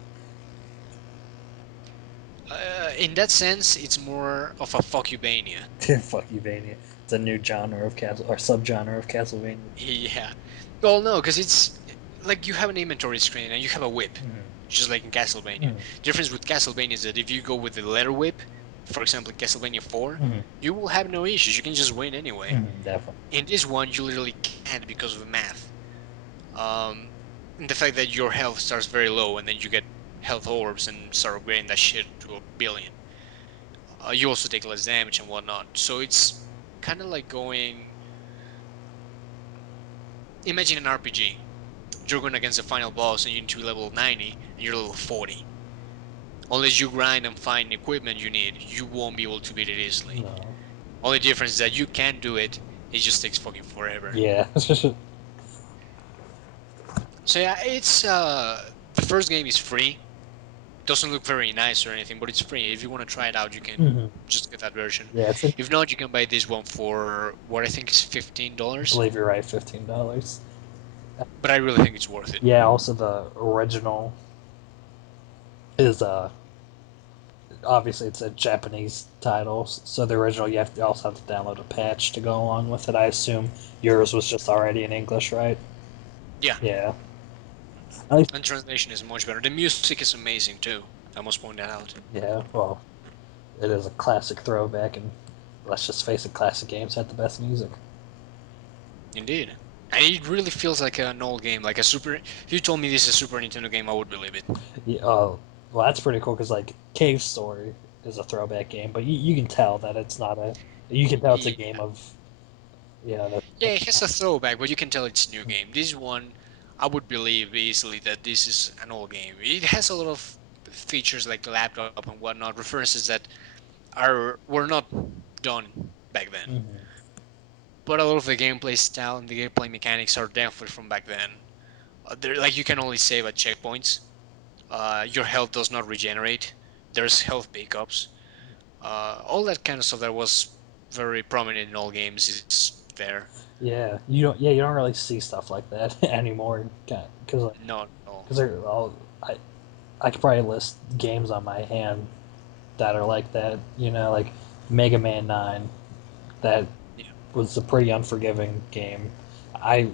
In that sense, it's more of a fuck you mania. Fuck you, Vania. It's a new genre of Castle or subgenre of Castlevania. Yeah. Well, no, because it's like you have an inventory screen and you have a whip, Mhm. just like in Castlevania. Mhm. Difference with Castlevania is that if you go with the letter whip, for example, in Castlevania 4, Mhm. you will have no issues. You can just win anyway. Definitely. In this one, you literally can't because of the math. Um, and the fact that your health starts very low and then you get health orbs and start upgrading that shit to a billion. You also take less damage and whatnot. So it's kind of like going. Imagine an RPG. You're going against the final boss and you need to be level 90 and you're level 40. Unless you grind and find equipment you need, you won't be able to beat it easily. No. Only difference is that you can do it, it just takes fucking forever. Yeah. So yeah, it's the first game is free. Doesn't look very nice or anything, but it's free. If you want to try it out, you can Mhm. just get that version. Yeah. It's. I If not, you can buy this one for what I think is $15. believe you're right. $15. But I really think it's worth it. Yeah. Also, the original is obviously it's a Japanese title, so the original you also have to download a patch to go along with it. I assume yours was just already in English, right? Yeah, Yeah. At least, and translation is much better. The music is amazing too. I must point that out. yeah. Well, it is a classic throwback, and let's just face it, classic games had the best music. Indeed. And it really feels like an old game, like a super. If you told me this is a Super Nintendo game, I would believe it. Yeah, oh, well, that's pretty cool because like Cave Story is a throwback game, but you can tell that it's not a. You can tell it's a game Yeah, of the. yeah, it has a throwback, but you can tell it's a new game. This one, I would believe easily that this is an old game. It has a lot of features like the laptop and whatnot, references that are were not done back then. Mhm. But a lot of the gameplay style and the gameplay mechanics are definitely from back then. Like you can only save at checkpoints. Your health does not regenerate. There's health pickups. All that kind of stuff that was very prominent in all games is there. Yeah, you don't. Yeah, you don't really see stuff like that anymore because like Not at all. because they're all. I could probably list games on my hand that are like that. Like Mega Man 9. That Yeah. was a pretty unforgiving game. I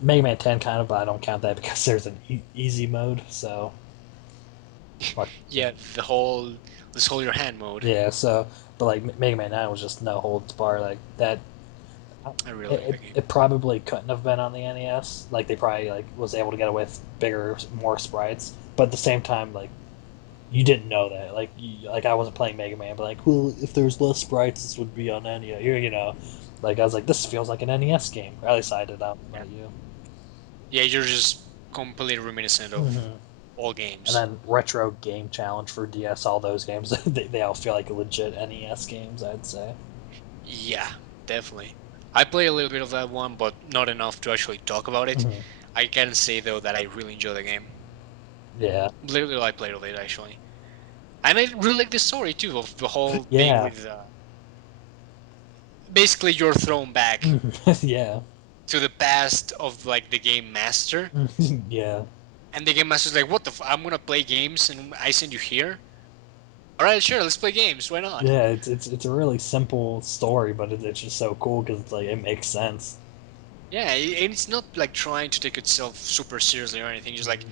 Mega Man 10 kind of, but I don't count that because there's an easy mode. So like Yeah, the whole this hold your hand mode. yeah, but like Mega Man 9 was just no holds bar like that. I really It, like it, the game. it probably couldn't have been on the NES. Like they probably like was able to get away with bigger, more sprites. But at the same time, like you didn't know that. Like I wasn't playing Mega Man, but like, well, if there was less sprites, this would be on NES. You know, like I was like, this feels like an NES game. Or at least I did. I don't know Yeah. about you. Yeah, you're just completely reminiscent of Mm-hmm. all And games. then retro game challenge for DS. All those games, they all feel like legit NES games. I'd say. Yeah, definitely. I play a little bit of that one, but not enough to actually talk about it. Mm-hmm. I can say though that I really enjoy the game. Yeah. Little I played of it actually, and I really like the story too of the whole being Yeah. with. Basically, you're thrown back Yeah. to the past of like the game master, Yeah. and the game master's like, "What the? I'm gonna play games, and I send you here. All right, sure, let's play games. Why not?" Yeah, it's a really simple story, but it's just so cool because it's like it makes sense. Yeah, and it's not like trying to take itself super seriously or anything. Just like Mhm.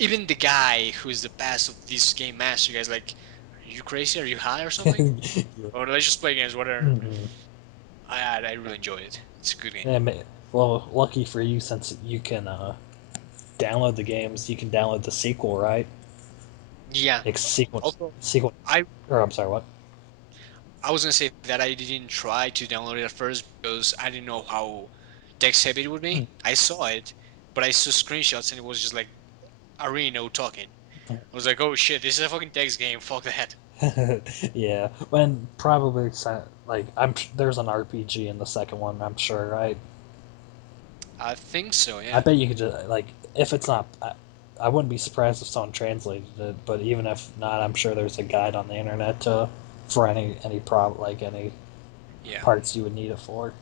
even the guy who's the past of this game master, guys, like, are you crazy? Are you high or something? Yeah. Or let's just play games. Whatever. Mhm. I really enjoy it. It's a good game. Yeah, well, lucky for you, since you can download the games, you can download the sequel, right? Yeah. Like Also, sequence. I Or I'm sorry, what? I was gonna say that I didn't try to download it at first because I didn't know how text heavy it would Mm. be. I saw it, but I saw screenshots and it was just like Areno talking. I was like, oh shit, this is a fucking text game. Fuck that. Yeah, when probably like there's an RPG in the second one. I'm sure, right? I think so. I Yeah. bet you could just like if it's not. I wouldn't be surprised if someone translated it, but even if not, I'm sure there's a guide on the internet to for any problem like any Yeah. parts you would need it for.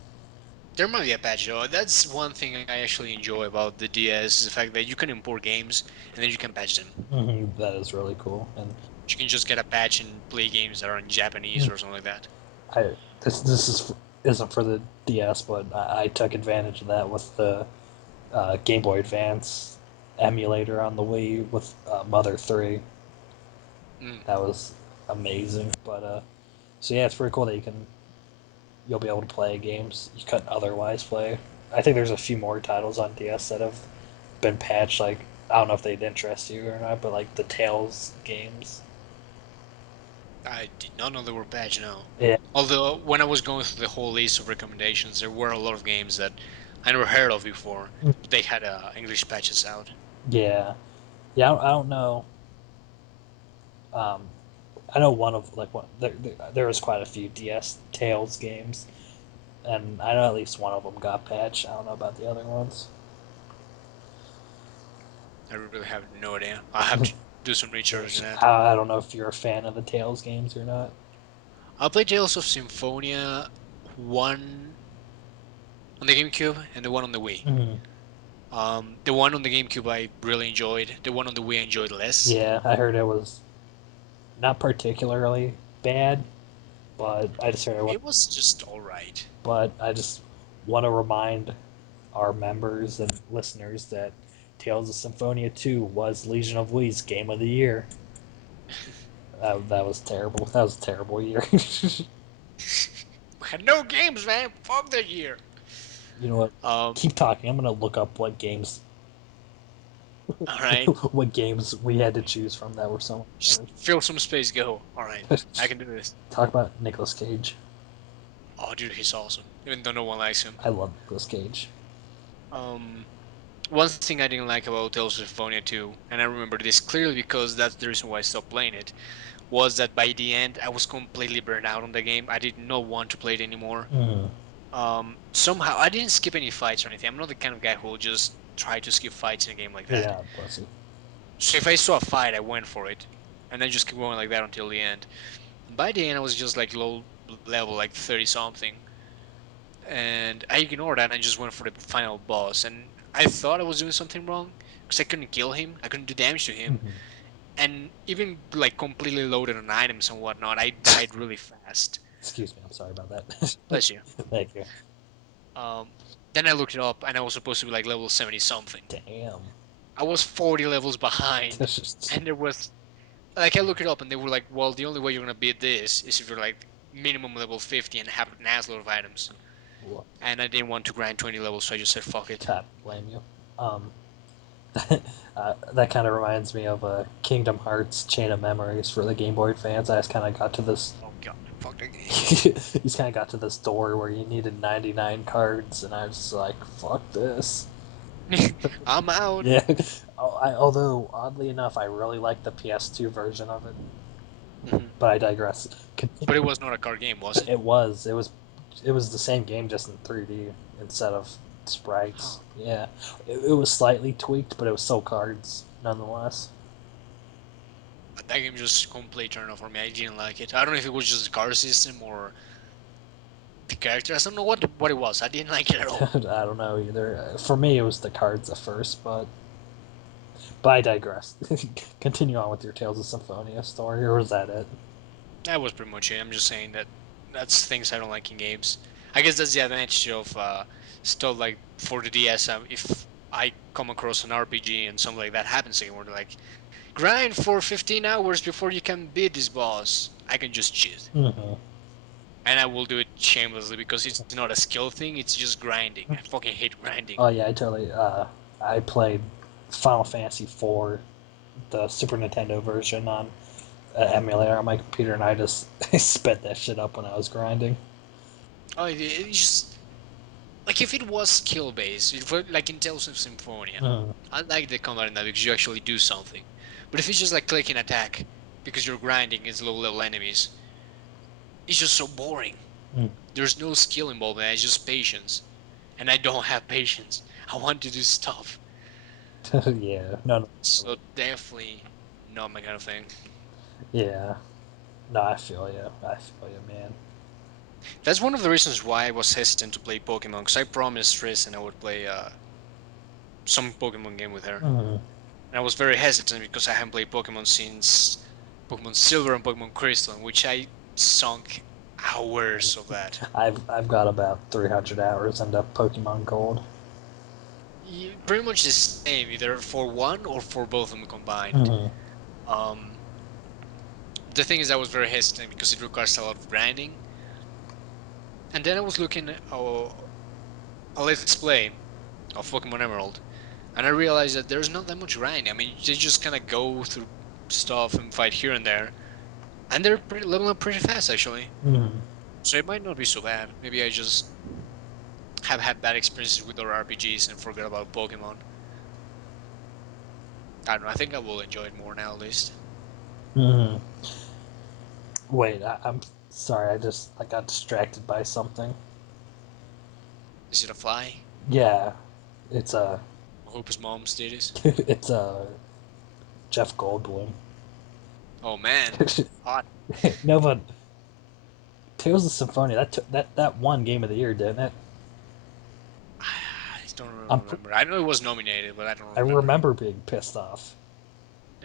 There might be a patch though. That's one thing I actually enjoy about the DS is the fact that you can import games and then you can patch them. That is really cool, and You can just get a patch and play games that are in Japanese mm, or something like that. I this is isn't for the DS, but I took advantage of that with the Game Boy Advance emulator on the Wii with Mother 3. Mm. That was amazing. But so yeah, it's pretty cool that you'll be able to play games you couldn't otherwise play. I think there's a few more titles on DS that have been patched. Like I don't know if they'd interest you or not, but like the Tales games. I did not know they were patched, no. Yeah, Although, when I was going through the whole list of recommendations, there were a lot of games that I never heard of before, but they had English patches out. yeah, yeah. I don't know. Um, I know one of like one there was quite a few DS Tales games, and I know at least one of them got patched. I don't know about the other ones. I really have no idea. I have to do some research on that. I don't know if you're a fan of the Tales games or not. I played Tales of Symphonia 1 on the GameCube and the one on the Wii. Mhm. The one on the GameCube I really enjoyed. The one on the Wii I enjoyed less. Yeah, I heard it was not particularly bad, but It was just alright. I just want to remind our members and listeners that Tales of Symphonia 2 was Legion of Lee's Game of the Year. That was terrible. That was a terrible year. We had no games, man. Fuck that year. You know what? Um, Keep talking. I'm gonna look up what games alright. what games we had to choose from that were so much Just fill some space, go. Alright. better. I can do this. Talk about Nicolas Cage. Oh, dude, he's awesome. Even though no one likes him. I love Nicolas Cage. Um, One thing I didn't like about Tales of Symphonia 2, and I remember this clearly because that's the reason why I stopped playing it, was that by the end I was completely burned out on the game. I did not want to play it anymore. Mm. Somehow I didn't skip any fights or anything. I'm not the kind of guy who will just try to skip fights in a game like that. Yeah, bless you. So if I saw a fight, I went for it, and then just keep going like that until the end. By the end, I was just like low level, like 30 something, and I ignored that and just went for the final boss. And I thought I was doing something wrong because I couldn't kill him, I couldn't do damage to him, Mhm. and even like completely loaded on items and whatnot, I died really fast. Excuse me. I'm sorry about that. Bless you. Thank you. Um, then I looked it up, and I was supposed to be like level 70 something. Damn. I was 40 levels behind, That's just and there was like I looked it up, and they were like, "Well, the only way you're gonna beat this is if you're like minimum level 50 and have an ass load of items." and I didn't want to grind 20 levels, so I just said fuck it. God blame you. Um, that kind of reminds me of Kingdom Hearts Chain of Memories for the Game Boy fans. I just kind of got to this. Oh god, fuck the game. You kind of got to this door where you needed 99 cards, and I was just like, "Fuck this." I'm out. Yeah. Although oddly enough, I really like the PS2 version of it. Mhm. But I digress. But it was not a card game, was it? It was. It was the same game, just in 3D instead of Huh. sprites. Yeah. It was slightly tweaked, but it was still cards nonetheless. That game just complete turn off for me. I didn't like it. I don't know if it was just the card system or the characters. I don't know what it was. I didn't like it at all. I don't know either. For me, it was the cards at first, but I digress. Continue on with your Tales of Symphonia story, or was that it? That was pretty much it. I'm just saying that that's things I don't like in games. I guess that's the advantage of stuff like for the DS. If I come across an RPG and something like that happens again, where they're like grind for 15 hours before you can beat this boss, I can just cheat. Mm-hmm. And I will do it shamelessly because it's not a skill thing, it's just grinding. I fucking hate grinding. Oh yeah, I totally. I played Final Fantasy IV, the Super Nintendo version, on emulator on my computer, and I just I sped that shit up when I was grinding. Oh, it's just like if it was skill based, like in Tales of Symphonia, Mm. I like the combat in that because you actually do something. But if it's just like click and attack because you're grinding against low level enemies, it's just so boring. Mm. There's no skill involved, man. It's just patience, and I don't have patience. I want to do stuff, Yeah, no, so definitely not my kind of thing. yeah, no, I feel you. I feel you, man. That's one of the reasons why I was hesitant to play Pokemon, because I promised Tris and I would play some Pokemon game with her. Mm. And I was very hesitant because I haven't played Pokemon since Pokemon Silver and Pokemon Crystal, in which I sunk hours of that. I've got about 300 hours into Pokemon Gold. Pretty much the same, either for one or for both of them combined. Mm-hmm. Um, the thing is, I was very hesitant because it requires a lot of grinding. And then I was looking at a Let's Play of Pokemon Emerald, and I realized that there's not that much grinding. I mean, they just kind of go through stuff and fight here and there, and they're leveling up pretty fast actually. Mm-hmm. So it might not be so bad. Maybe I just have had bad experiences with other RPGs and forget about Pokemon. I don't know. I think I will enjoy it more now at least. Mm-hmm. Wait, I'm sorry. I got distracted by something. Is it a fly? Yeah, it's a I hope his mom did this. it's a Jeff Goldblum. Oh man, hot. No, but Tales of Symphonia that won Game of the Year, didn't it? I don't I'm remember. I know it was nominated, but I don't I remember. remember being pissed off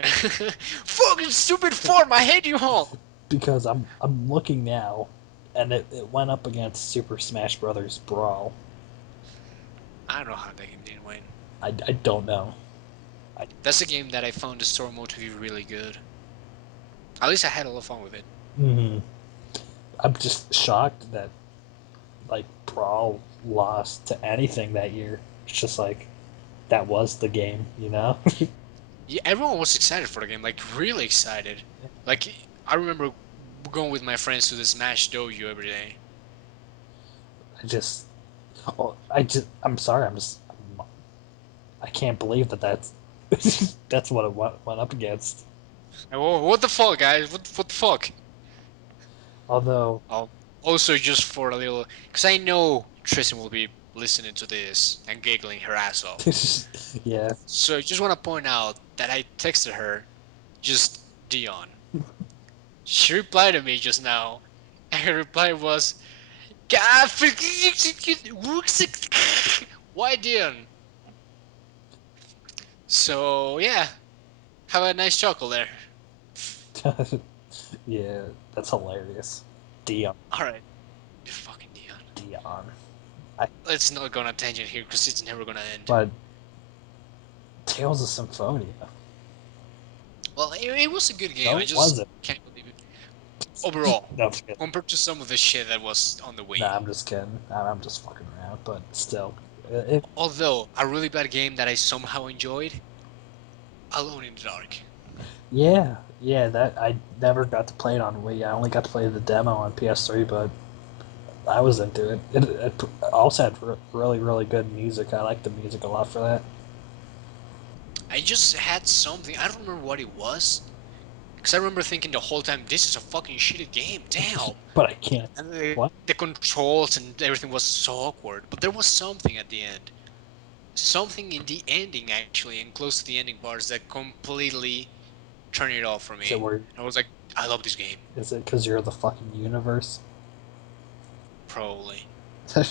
Fucking stupid form! I hate you all. because I'm looking now, and it went up against Super Smash Brothers Brawl. I don't know how that game didn't win. I don't know. That's a game that I found the story mode to be really good. At least I had a lot of fun with it. Mm-hmm. I'm just shocked that like Brawl lost to anything that year. It's just like that was the game, you know. Yeah, everyone was excited for the game, like really excited. Like I remember going with my friends to the Smash Dojo every day. I just, I'm sorry. I can't believe that's that's what it went up against. And, whoa, what the fuck, guys? What the fuck? Although, Um, Also just for a little, because I know Tristan will be listening to this and giggling her ass off. yeah, So I just want to point out that I texted her just Dion. She replied to me just now, and her reply was, "God, why Dion?" So yeah, have a nice chuckle there. yeah, that's hilarious. Dion, All right, you fucking Dion. Dion. I Let's not go on a tangent here because it's never gonna end. but Tales of Symphonia. Well, it was a good game. No, I it just wasn't. can't believe it. overall, No, I'm just kidding. compared to some of the shit that was on the Wii. Nah, I'm just kidding. I'm just fucking around, but still, it, Although a really bad game that I somehow enjoyed, Alone in the Dark. yeah, that I never got to play it on Wii. I only got to play the demo on PS3, but I was into it. It also had really, really good music. I liked the music a lot for that. I just had something. I don't remember what it was, because I remember thinking the whole time, this is a fucking shitty game. Damn. But I can't. And the, What? the controls and everything was so awkward. But there was something at the end. Something in the ending, actually, and close to the ending parts that completely turned it off for Is it me. where? I was like, I love this game. Is it because you're the fucking universe? Probably. Oh,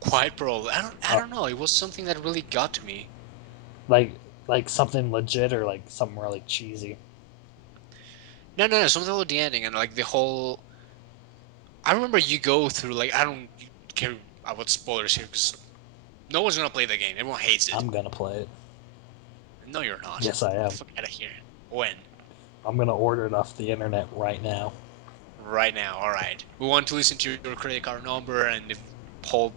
Quite probably. I don't know. It was something that really got to me. like like something legit or like something really cheesy. No, no, no. Something about the ending and like the whole. I remember you go through like I don't care about spoilers here because no one's gonna play the game. Everyone hates it. I'm gonna play it. No, you're not. Yes, I Get the am. fuck out of here. When? I'm gonna order it off the internet right now. Right now. All right. We want to listen to your credit card number and the whole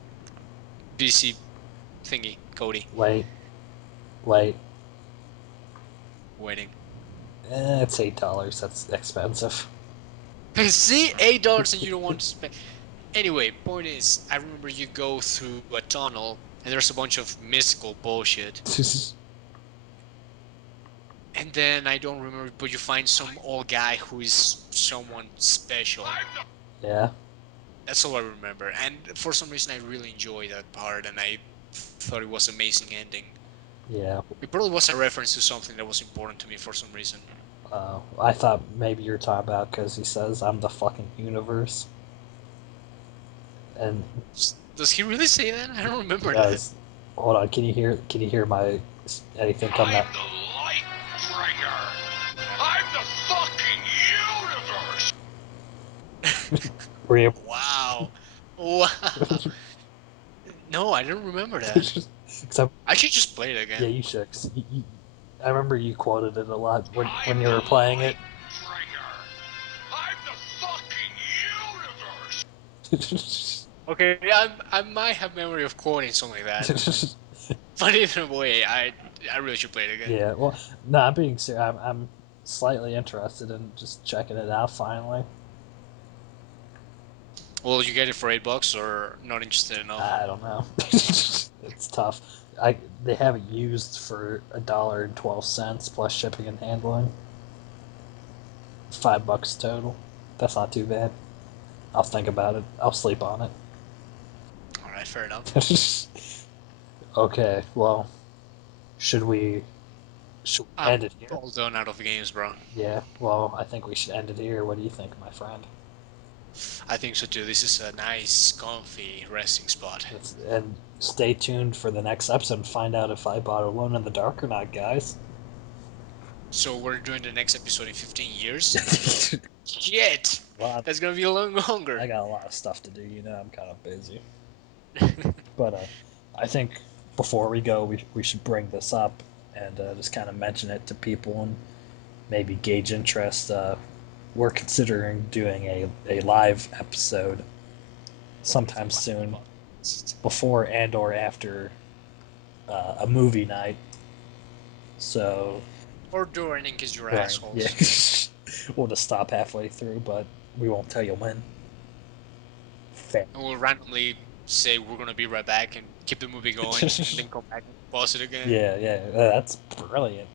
BC thingy, Cody. Wait, wait. Waiting. It's $8. That's expensive. See, $8 and you don't want to spend. Anyway, point is, I remember you go through a tunnel and there's a bunch of mystical bullshit. And then I don't remember, but you find some old guy who is someone special. Yeah, That's all I remember. And for some reason, I really enjoyed that part, and I thought it was amazing ending. yeah. It probably was a reference to something that was important to me for some reason. I thought maybe you're talking about because he says I'm the fucking universe, and Does he really say that? I don't he remember that. does. Hold on, can you hear? Can you hear my anything coming I'm up? the light bringer. I'm the fucking universe. Were you? Wow. Wow. No, I don't remember that. Except, I should just play it yeah, again. you should. 'Cause I remember you quoted it a lot when I'm you the were playing it. light bringer. I'm the fucking universe. Okay, I might have memory of quoting something like that. But either way, I really should play it again. Yeah, well, no, I'm being serious. I'm slightly interested in just checking it out finally. Will you get it for $8 or not interested enough? I don't know. It's tough. They have it used for $1.12 plus shipping and handling. $5 total. That's not too bad. I'll think about it. I'll sleep on All right, fair enough. it. Okay, well, should we I'm end it here? all done out of games, bro. Yeah, well, I think we should end it here. What do you think, my friend? I think so too. This is a nice, comfy resting spot. And stay tuned for the next episode and find out if I bought Alone in the Dark or not, guys. So we're doing the next episode in 15 years? Shit! Well, That's gonna be a lot I longer. got a lot of stuff to do. I'm kind of busy. But I think before we go, we should bring this up and just kind of mention it to people and maybe gauge interest. We're considering doing a live episode sometime soon, before and or after a movie night. So, Or during in case you're right, yeah, assholes. we'll just stop halfway through, but we won't tell you when. Fair. And we'll randomly say we're gonna be right back and keep the movie going and then come back and pause it again. Yeah, yeah, that's brilliant.